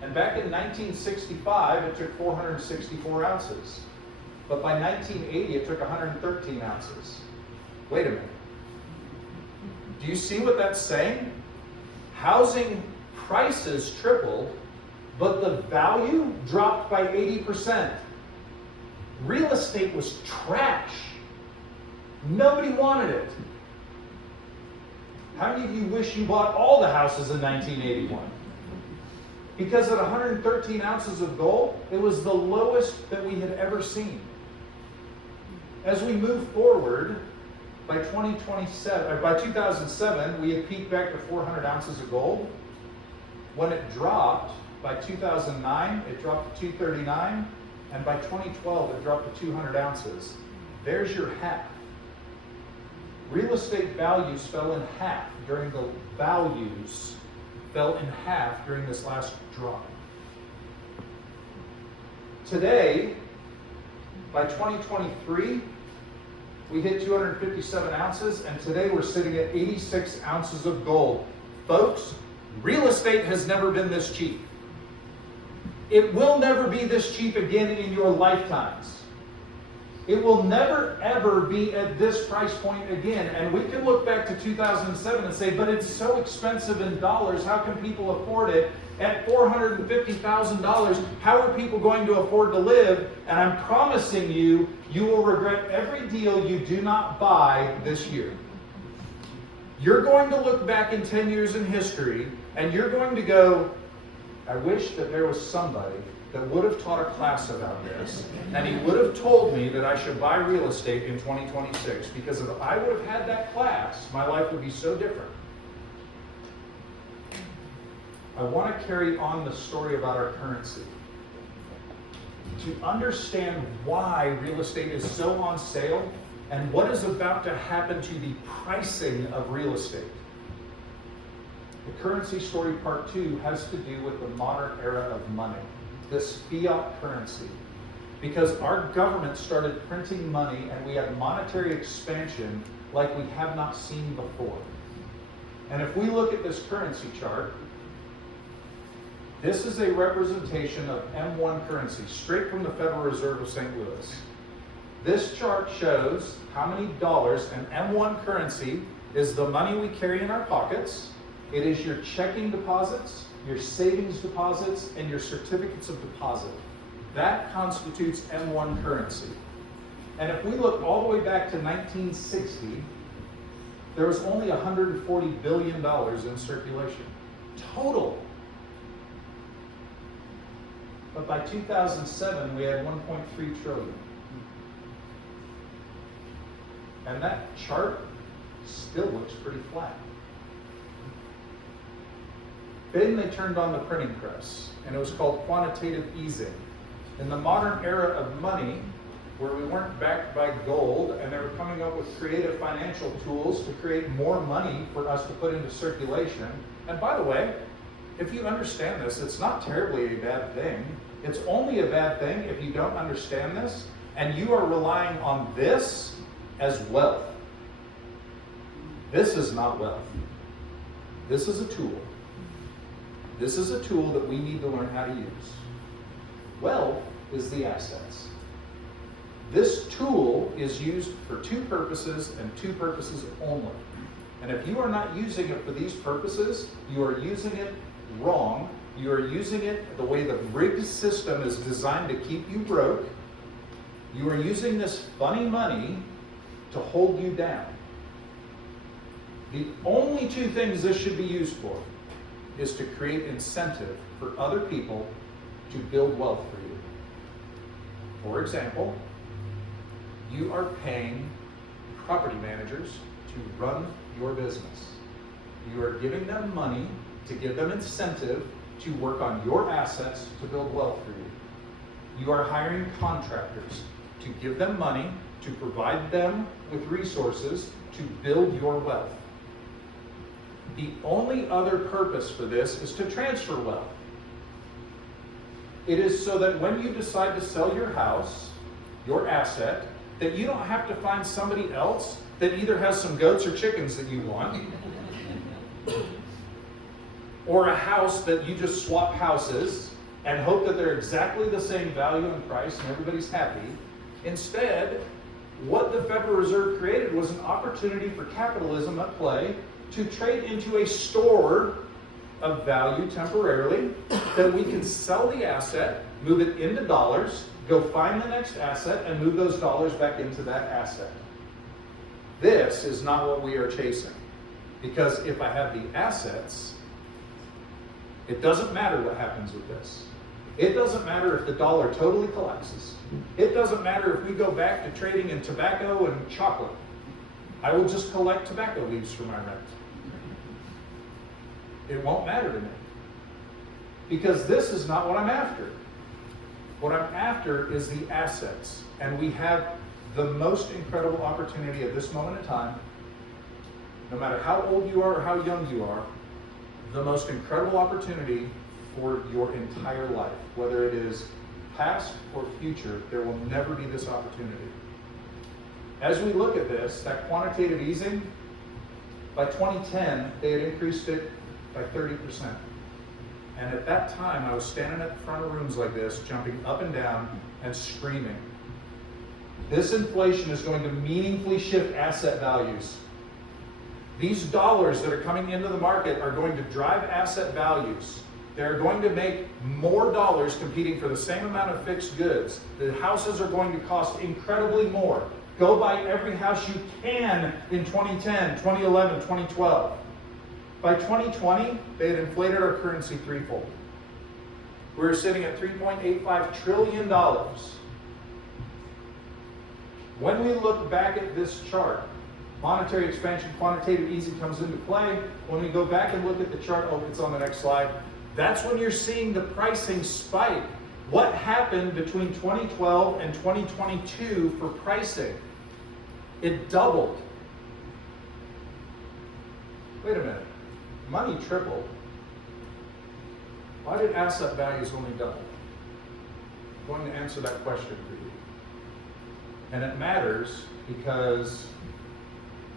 And back in 1965, it took 464 ounces. But by 1980, it took 113 ounces. Wait a minute. Do you see what that's saying? Housing prices tripled, but the value dropped by 80%. Real estate was trash. Nobody wanted it. How many of you wish you bought all the houses in 1981? Because at 113 ounces of gold, it was the lowest that we had ever seen. As we move forward, by 2007, we had peaked back to 400 ounces of gold. When it dropped, by 2009, it dropped to 239, and by 2012, it dropped to 200 ounces. There's your half. Real estate values fell in half during this last drop. Today, by 2023, we hit 257 ounces, and today we're sitting at 86 ounces of gold. Folks, real estate has never been this cheap. It will never be this cheap again in your lifetimes. It will never, ever be at this price point again. And we can look back to 2007 and say, but it's so expensive in dollars. How can people afford it? At $450,000, how are people going to afford to live? And I'm promising you, you will regret every deal you do not buy this year. You're going to look back in 10 years in history, and you're going to go, I wish that there was somebody that would have taught a class about this, and he would have told me that I should buy real estate in 2026, because if I would have had that class, my life would be so different. I want to carry on the story about our currency. To understand why real estate is so on sale and what is about to happen to the pricing of real estate. The currency story part 2 has to do with the modern era of money. This fiat currency, because our government started printing money and we had monetary expansion like we have not seen before. And if we look at this currency chart, this is a representation of M1 currency, straight from the Federal Reserve of St. Louis. This chart shows how many dollars, and M1 currency is the money we carry in our pockets. It is your checking deposits, your savings deposits, and your certificates of deposit. That constitutes M1 currency. And if we look all the way back to 1960, there was only $140 billion in circulation. Total. But by 2007, we had 1.3 trillion. And that chart still looks pretty flat. Then they turned on the printing press, and it was called quantitative easing. In the modern era of money, where we weren't backed by gold, and they were coming up with creative financial tools to create more money for us to put into circulation. And by the way, if you understand this, it's not terribly a bad thing. It's only a bad thing if you don't understand this and you are relying on this as wealth. This is not wealth. This is a tool. This is a tool that we need to learn how to use. Wealth is the assets. This tool is used for two purposes and two purposes only. And if you are not using it for these purposes, you are using it wrong. You are using it the way the rigged system is designed to keep you broke. You are using this funny money to hold you down. The only two things this should be used for is to create incentive for other people to build wealth for you. For example, you are paying property managers to run your business. You are giving them money to give them incentive to work on your assets to build wealth for you. You are hiring contractors to give them money to provide them with resources to build your wealth. The only other purpose for this is to transfer wealth. It is so that when you decide to sell your house, your asset, that you don't have to find somebody else that either has some goats or chickens that you want, or a house that you just swap houses and hope that they're exactly the same value and price and everybody's happy. Instead, what the Federal Reserve created was an opportunity for capitalism at play to trade into a store of value temporarily, that we can sell the asset, move it into dollars, go find the next asset, and move those dollars back into that asset. This is not what we are chasing. Because if I have the assets, it doesn't matter what happens with this. It doesn't matter if the dollar totally collapses. It doesn't matter if we go back to trading in tobacco and chocolate. I will just collect tobacco leaves for my rent. It won't matter to me. Because this is not what I'm after. What I'm after is the assets. And we have the most incredible opportunity at this moment in time, no matter how old you are or how young you are, the most incredible opportunity for your entire life. Whether it is past or future, there will never be this opportunity. As we look at this, that quantitative easing, by 2010, they had increased it by 30%. And at that time, I was standing at the front of rooms like this, jumping up and down and screaming. This inflation is going to meaningfully shift asset values. These dollars that are coming into the market are going to drive asset values. They're going to make more dollars competing for the same amount of fixed goods. The houses are going to cost incredibly more. Go buy every house you can in 2010, 2011, 2012. By 2020, they had inflated our currency threefold. We were sitting at $3.85 trillion. When we look back at this chart, monetary expansion, quantitative easing comes into play. When we go back and look at the chart, oh, it's on the next slide, that's when you're seeing the pricing spike. What happened between 2012 and 2022 for pricing? It doubled. Wait a minute. Money tripled. Why did asset values only double? I'm going to answer that question for you. And it matters because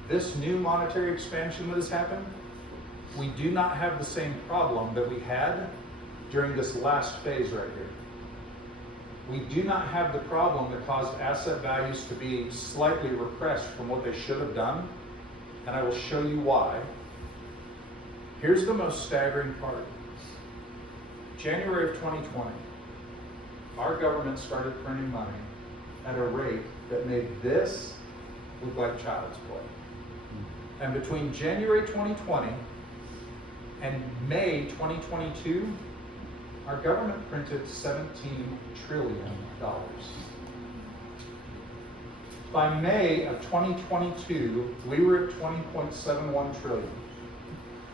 this new monetary expansion that has happened, we do not have the same problem that we had during this last phase right here. We do not have the problem that caused asset values to be slightly repressed from what they should have done, and I will show you why. Here's the most staggering part. January of 2020, our government started printing money at a rate that made this look like child's play. And between January 2020 and May 2022, our government printed $17 trillion. By May of 2022, we were at $20.71 trillion.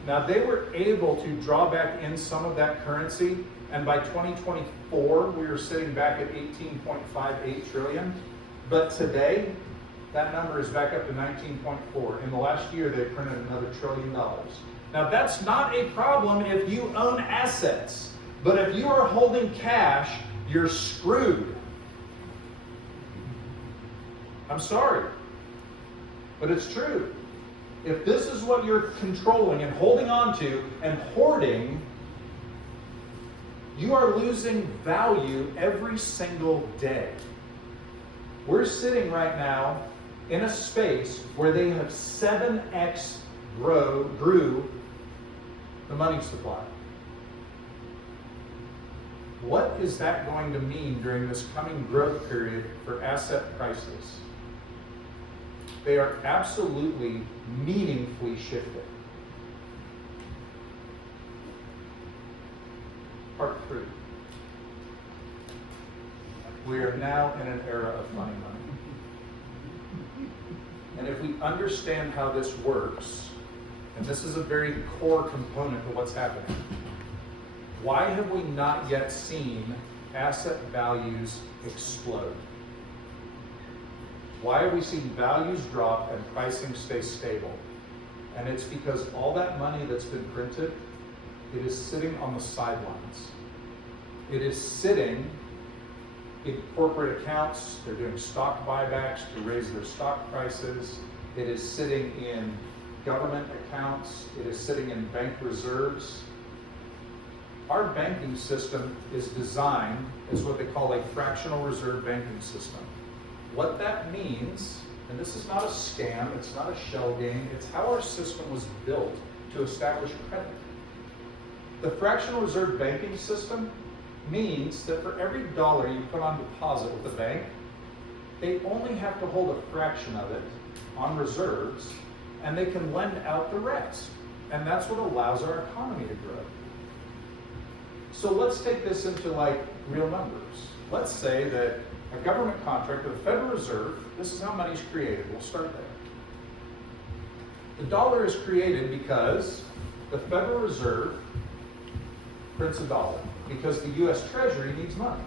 Now, they were able to draw back in some of that currency, and by 2024, we were sitting back at $18.58 trillion. But today, that number is back up to 19.4. In the last year, they printed another $1 trillion. Now, that's not a problem if you own assets. But if you are holding cash, you're screwed. I'm sorry, but it's true. If this is what you're controlling and holding on to and hoarding, you are losing value every single day. We're sitting right now in a space where they have 7x grew the money supply. What is that going to mean during this coming growth period for asset prices? They are absolutely meaningfully shifting. Part 3. We are now in an era of funny money. And if we understand how this works, and this is a very core component of what's happening, why have we not yet seen asset values explode? Why are we seeing values drop and pricing stay stable? And it's because all that money that's been printed, it is sitting on the sidelines. It is sitting in corporate accounts. They're doing stock buybacks to raise their stock prices. It is sitting in government accounts. It is sitting in bank reserves. Our banking system is designed as what they call a fractional reserve banking system. What that means, and this is not a scam, it's not a shell game, it's how our system was built to establish credit. The fractional reserve banking system means that for every dollar you put on deposit with the bank, they only have to hold a fraction of it on reserves, and they can lend out the rest. And that's what allows our economy to grow. So let's take this into like real numbers. Let's say that a government contract with the Federal Reserve, this is how money is created. We'll start there. The dollar is created because the Federal Reserve prints a dollar because the U.S. Treasury needs money.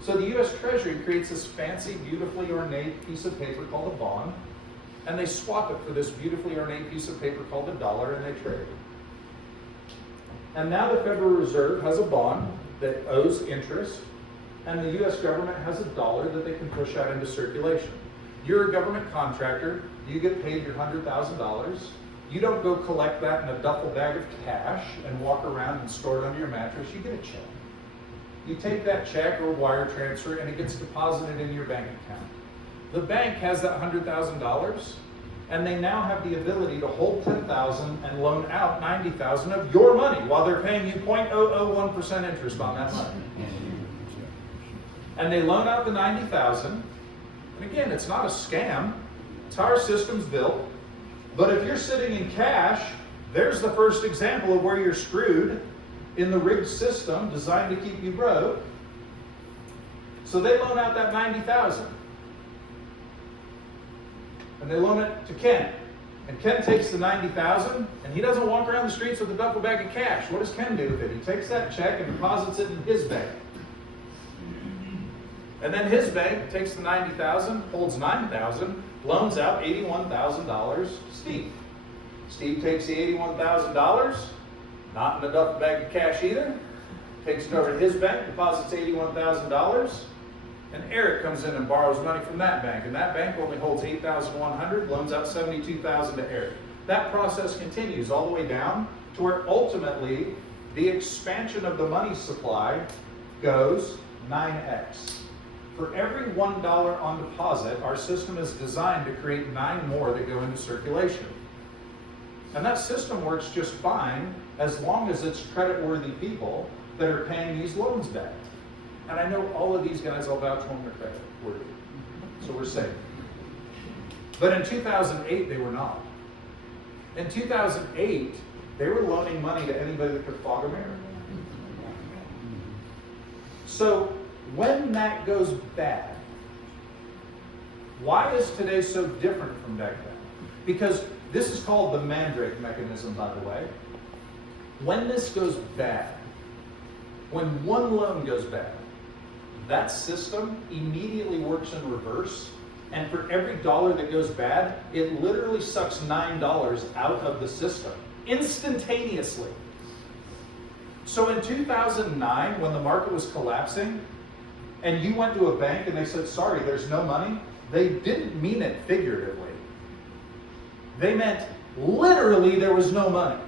So the U.S. Treasury creates this fancy, beautifully ornate piece of paper called a bond, and they swap it for this beautifully ornate piece of paper called a dollar, and they trade it. And now the Federal Reserve has a bond that owes interest, and the U.S. government has a dollar that they can push out into circulation. You're a government contractor, you get paid your $100,000. You don't go collect that in a duffel bag of cash and walk around and store it under your mattress. You get a check. You take that check or wire transfer and it gets deposited in your bank account. The bank has that $100,000 and they now have the ability to hold $10,000 and loan out $90,000 of your money while they're paying you 0.001% interest on that money. And they loan out the $90,000. And again, it's not a scam. It's how our system's built. But if you're sitting in cash, there's the first example of where you're screwed in the rigged system designed to keep you broke. So they loan out that $90,000. And they loan it to Ken. And Ken takes the $90,000 and he doesn't walk around the streets with a duffel bag of cash. What does Ken do with it? He takes that check and deposits it in his bank. And then his bank takes the $90,000, holds $9,000, loans out $81,000 to Steve. Steve takes the $81,000, not in a duffel bag of cash either, takes it over to his bank, deposits $81,000, and Eric comes in and borrows money from that bank, and that bank only holds $8,100, loans out $72,000 to Eric. That process continues all the way down to where ultimately the expansion of the money supply goes 9x. For every $1 on deposit, our system is designed to create 9 more that go into circulation. And that system works just fine as long as it's credit-worthy people that are paying these loans back. And I know all of these guys, I'll vouch for them, are credit-worthy. So we're safe. But in 2008, they were not. In 2008, they were loaning money to anybody that could fog a mirror. So when that goes bad, why is today so different from back then? Because this is called the Mandrake mechanism, by the way. When this goes bad, when one loan goes bad, that system immediately works in reverse And for every dollar that goes bad, it literally sucks $9 out of the system instantaneously. So in 2009, when the market was collapsing, and you went to a bank and they said, sorry, there's no money, they didn't mean it figuratively. They meant literally there was no money.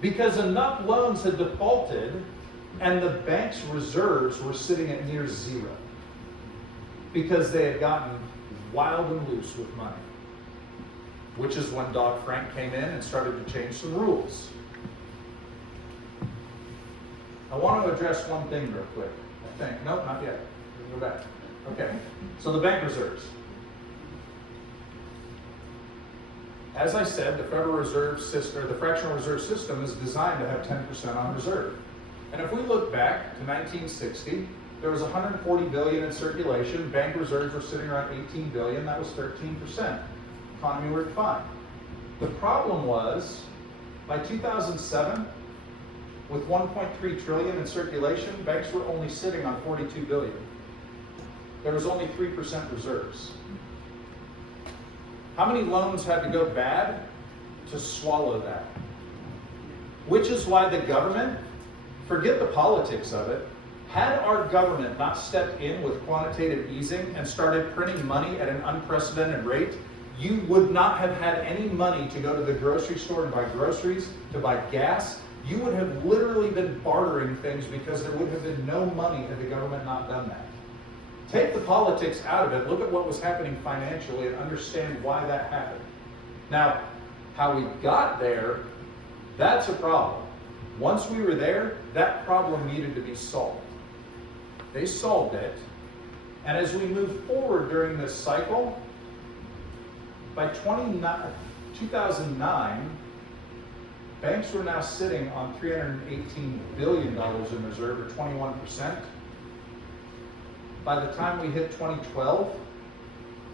Because enough loans had defaulted and the bank's reserves were sitting at near zero. Because they had gotten wild and loose with money. Which is when Dodd-Frank came in and started to change some rules. I want to address one thing real quick. I think. Nope, not yet. We'll go back. Okay. So the bank reserves. As I said, the Federal Reserve system, or the fractional reserve system, is designed to have 10% on reserve. And if we look back to 1960, there was 140 billion in circulation. Bank reserves were sitting around 18 billion. That was 13%. Economy worked fine. The problem was, by 2007, with 1.3 trillion in circulation, banks were only sitting on 42 billion. There was only 3% reserves. How many loans had to go bad to swallow that? Which is why the government, forget the politics of it, had our government not stepped in with quantitative easing and started printing money at an unprecedented rate, you would not have had any money to go to the grocery store to buy groceries, to buy gas. You would have literally been bartering things because there would have been no money had the government not done that. Take the politics out of it, look at what was happening financially and understand why that happened. Now, how we got there, that's a problem. Once we were there, that problem needed to be solved. They solved it, and as we move forward during this cycle, by 2009, banks were now sitting on $318 billion in reserve, or 21%. By the time we hit 2012,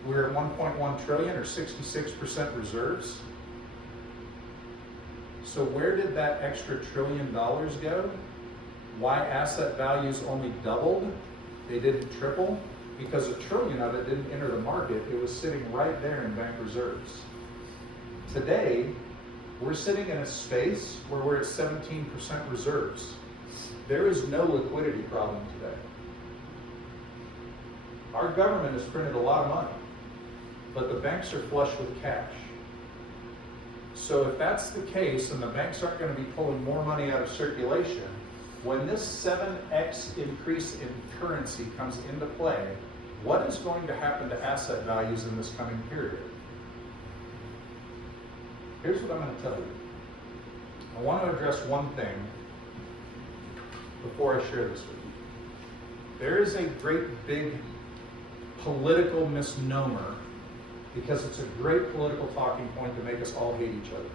we were at 1.1 trillion, or 66% reserves. So where did that extra $1 trillion go? Why asset values only doubled? They didn't triple? Because $1 trillion of it didn't enter the market. It was sitting right there in bank reserves. Today, we're sitting in a space where we're at 17% reserves. There is no liquidity problem today. Our government has printed a lot of money, but the banks are flush with cash. So if that's the case, and the banks aren't going to be pulling more money out of circulation, when this 7x increase in currency comes into play, what is going to happen to asset values in this coming period? Here's what I'm going to tell you. I want to address one thing before I share this with you. There is a great big political misnomer, because it's a great political talking point to make us all hate each other.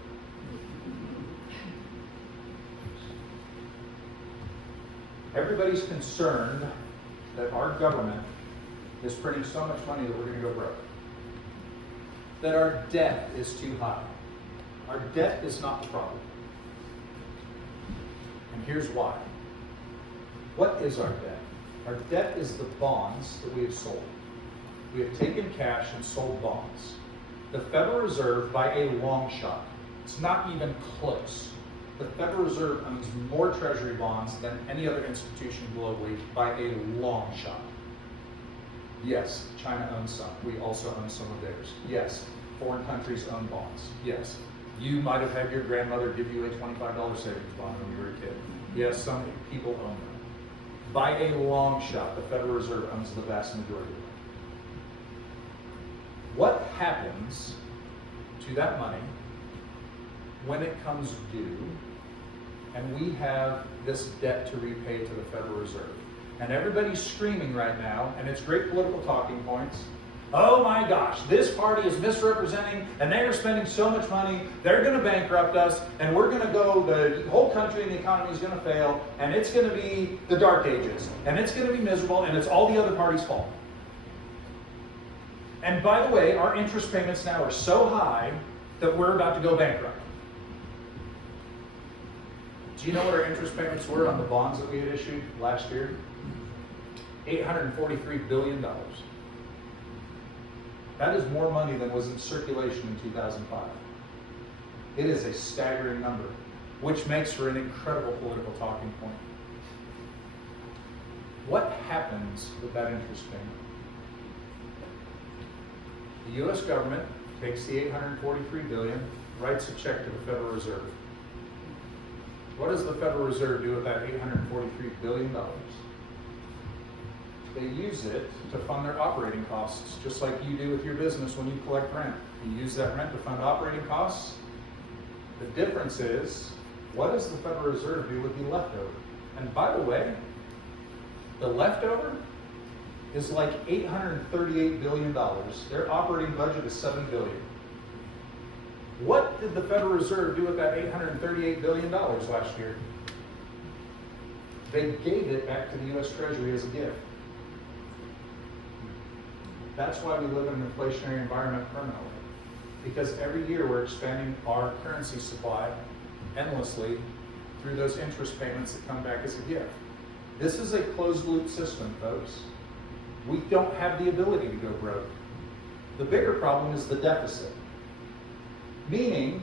Everybody's concerned that our government is printing so much money that we're going to go broke. That our debt is too high. Our debt is not the problem. And here's why. What is our debt? Our debt is the bonds that we have sold. We have taken cash and sold bonds. The Federal Reserve, by a long shot, it's not even close. The Federal Reserve owns more treasury bonds than any other institution globally by a long shot. Yes, China owns some. We also own some of theirs. Yes, foreign countries own bonds. Yes, you might have had your grandmother give you a $25 savings bond when you were a kid. Yes, some people own them. By a long shot, the Federal Reserve owns the vast majority of them. What happens to that money when it comes due and we have this debt to repay to the Federal Reserve? And everybody's screaming right now, and it's great political talking points. Oh my gosh, this party is misrepresenting, and they're spending so much money, they're going to bankrupt us, and we're going to go, the whole country and the economy is going to fail, and it's going to be the dark ages, and it's going to be miserable, and it's all the other parties' fault. And by the way, our interest payments now are so high that we're about to go bankrupt. Do you know what our interest payments were on the bonds that we had issued last year? $843 billion. That is more money than was in circulation in 2005. It is a staggering number, which makes for an incredible political talking point. What happens with that interest payment? The U.S. government takes the $843 billion, writes a check to the Federal Reserve. What does the Federal Reserve do with that $843 billion? They use it to fund their operating costs, just like you do with your business when you collect rent. You use that rent to fund operating costs. The difference is, what does the Federal Reserve do with the leftover? And by the way, the leftover is like $838 billion. Their operating budget is $7 billion. What did the Federal Reserve do with that $838 billion last year? They gave it back to the U.S. Treasury as a gift. That's why we live in an inflationary environment permanently. Because every year we're expanding our currency supply endlessly through those interest payments that come back as a gift. This is a closed loop system, folks. We don't have the ability to go broke. The bigger problem is the deficit. Meaning,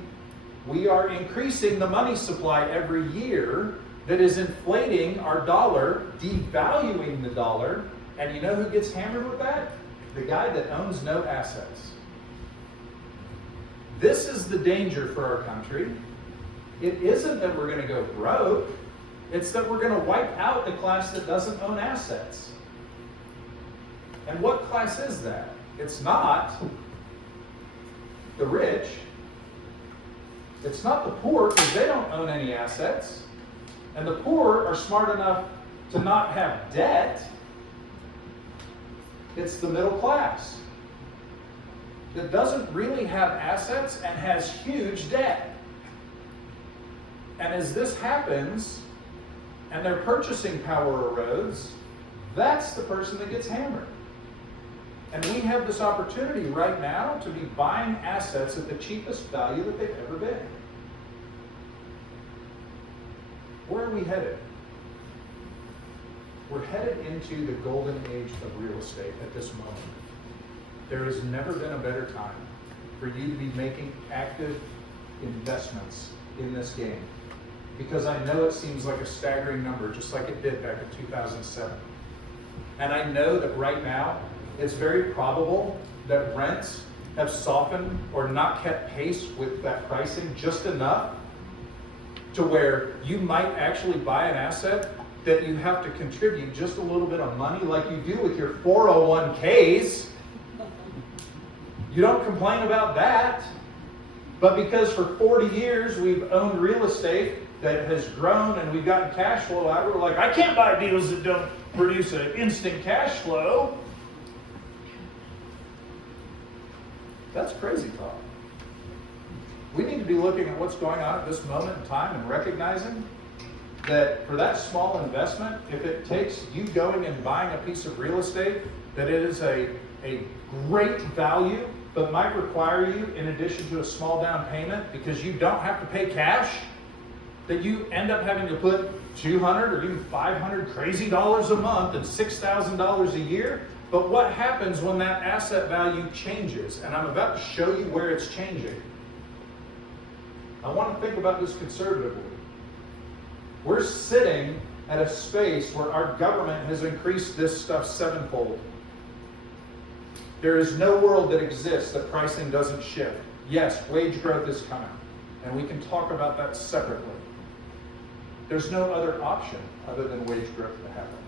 we are increasing the money supply every year that is inflating our dollar, devaluing the dollar, and you know who gets hammered with that? The guy that owns no assets. This is the danger for our country. It isn't that we're going to go broke. It's that we're going to wipe out the class that doesn't own assets. And what class is that? It's not the rich. It's not the poor, because they don't own any assets. And the poor are smart enough to not have debt. It's the middle class that doesn't really have assets and has huge debt. And as this happens, and their purchasing power erodes, that's the person that gets hammered. And we have this opportunity right now to be buying assets at the cheapest value that they've ever been. Where are we headed? We're headed into the golden age of real estate at this moment. There has never been a better time for you to be making active investments in this game. Because I know it seems like a staggering number, just like it did back in 2007. And I know that right now, it's very probable that rents have softened or not kept pace with that pricing just enough to where you might actually buy an asset that you have to contribute just a little bit of money like you do with your 401ks. You don't complain about that. But because for 40 years we've owned real estate that has grown and we've gotten cash flow out of it, we're like, I can't buy deals that don't produce an instant cash flow. That's crazy talk. We need to be looking at what's going on at this moment in time and recognizing that for that small investment, if it takes you going and buying a piece of real estate that it is a great value, but might require you, in addition to a small down payment, because you don't have to pay cash, that you end up having to put $200 or even $500 crazy dollars a month and $6,000 a year. But what happens when that asset value changes? And I'm about to show you where it's changing. I want to think about this conservatively. We're sitting at a space where our government has increased this stuff sevenfold. There is no world that exists that pricing doesn't shift. Yes, wage growth is coming, and we can talk about that separately. There's no other option other than wage growth to happen,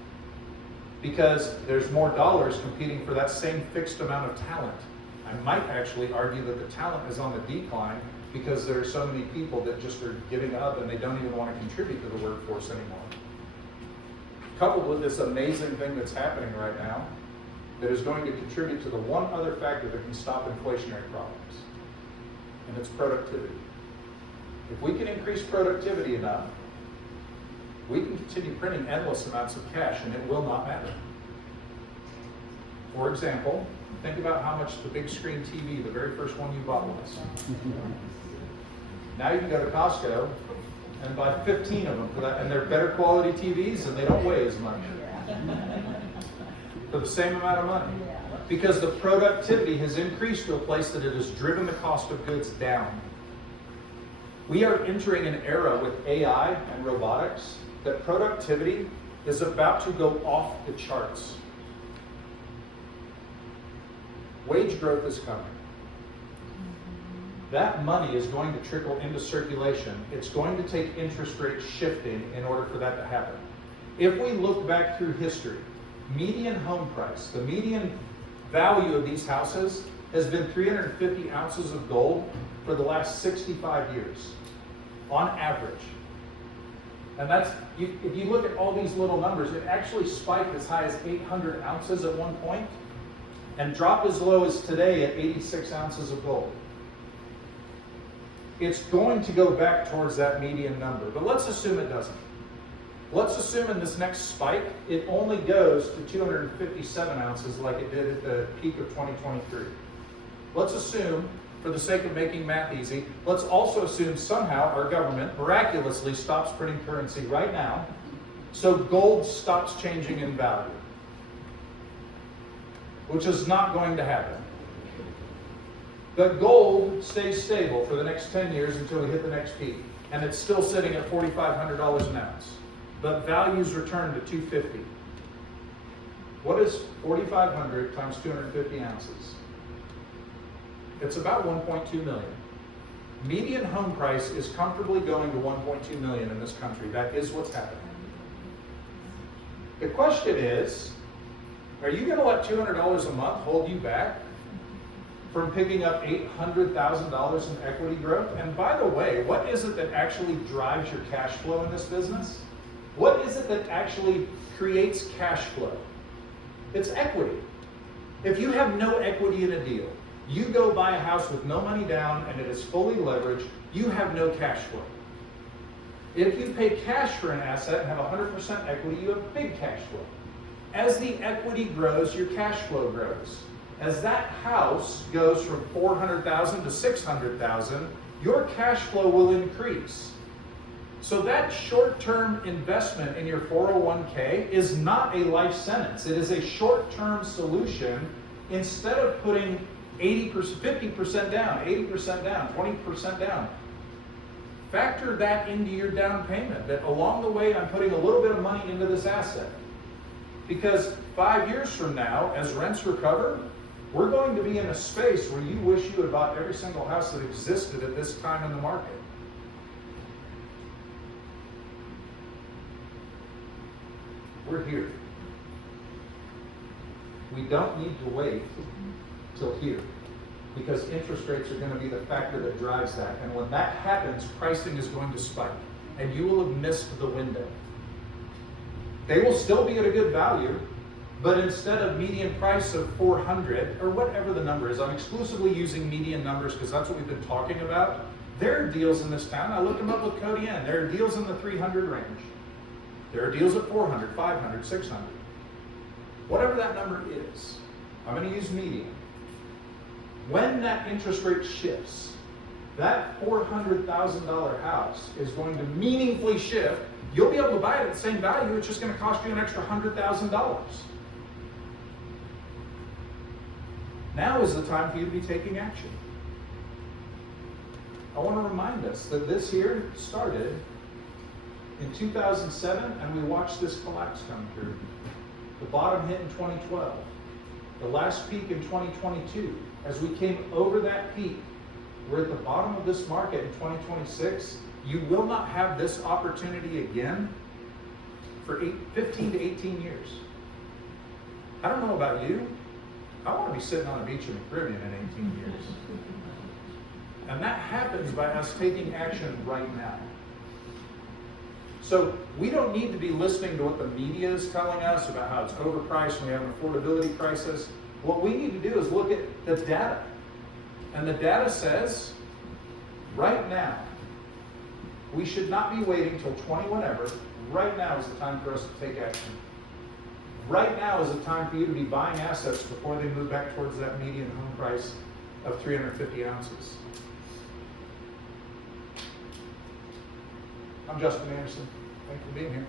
because there's more dollars competing for that same fixed amount of talent. I might actually argue that the talent is on the decline because there are so many people that just are giving up and they don't even want to contribute to the workforce anymore. Coupled with this amazing thing that's happening right now, that is going to contribute to the one other factor that can stop inflationary problems, and it's productivity. If we can increase productivity enough, we can continue printing endless amounts of cash and it will not matter. For example, think about how much the big screen TV, the very first one you bought was. Now you can go to Costco and buy 15 of them for that, and they're better quality TVs and they don't weigh as much for the same amount of money. Because the productivity has increased to a place that it has driven the cost of goods down. We are entering an era with AI and robotics that productivity is about to go off the charts. Wage growth is coming. That money is going to trickle into circulation. It's going to take interest rate shifting in order for that to happen. If we look back through history, median home price, the median value of these houses has been 350 ounces of gold for the last 65 years, on average. And that's, if you look at all these little numbers, it actually spiked as high as 800 ounces at one point, and dropped as low as today at 86 ounces of gold. It's going to go back towards that median number, but let's assume it doesn't. Let's assume in this next spike, it only goes to 257 ounces like it did at the peak of 2023. Let's assume, for the sake of making math easy, let's also assume somehow our government miraculously stops printing currency right now, so gold stops changing in value, which is not going to happen. But gold stays stable for the next 10 years until we hit the next peak, and it's still sitting at $4,500 an ounce. But values return to 250. What is 4,500 times 250 ounces? It's about 1.2 million. Median home price is comfortably going to 1.2 million in this country. That is what's happening. The question is, are you going to let $200 a month hold you back from picking up $800,000 in equity growth? And by the way, what is it that actually drives your cash flow in this business? What is it that actually creates cash flow? It's equity. If you have no equity in a deal, you go buy a house with no money down and it is fully leveraged, you have no cash flow. If you pay cash for an asset and have 100% equity, you have big cash flow. As the equity grows, your cash flow grows. As that house goes from $400,000 to $600,000, your cash flow will increase. So that short-term investment in your 401k is not a life sentence. It is a short-term solution. Instead of putting 80%, 50% down, 80% down, 20% down, factor that into your down payment, that along the way I'm putting a little bit of money into this asset. Because 5 years from now, as rents recover, we're going to be in a space where you wish you had bought every single house that existed at this time in the market. We're here. We don't need to wait till here, because interest rates are going to be the factor that drives that. And when that happens, pricing is going to spike, and you will have missed the window. They will still be at a good value, but instead of median price of 400 or whatever the number is, I'm exclusively using median numbers because that's what we've been talking about. There are deals in this town. I looked them up with Cody N. There are deals in the 300 range. There are deals at 400, 500, 600. Whatever that number is, I'm going to use median. When that interest rate shifts, that $400,000 house is going to meaningfully shift. You'll be able to buy it at the same value. It's just going to cost you an extra $100,000. Now is the time for you to be taking action. I want to remind us that this here started in 2007, and we watched this collapse come through. The bottom hit in 2012. The last peak in 2022. As we came over that peak, we're at the bottom of this market in 2026. You will not have this opportunity again for 15 to 18 years. I don't know about you. I want to be sitting on a beach in the Caribbean in 18 years. And that happens by us taking action right now. So we don't need to be listening to what the media is telling us about how it's overpriced and we have an affordability crisis. What we need to do is look at the data. And the data says, right now, we should not be waiting till 20 whenever. Right now is the time for us to take action. Right now is the time for you to be buying assets before they move back towards that median home price of 350 ounces. I'm Justin Anderson. Thanks for being here.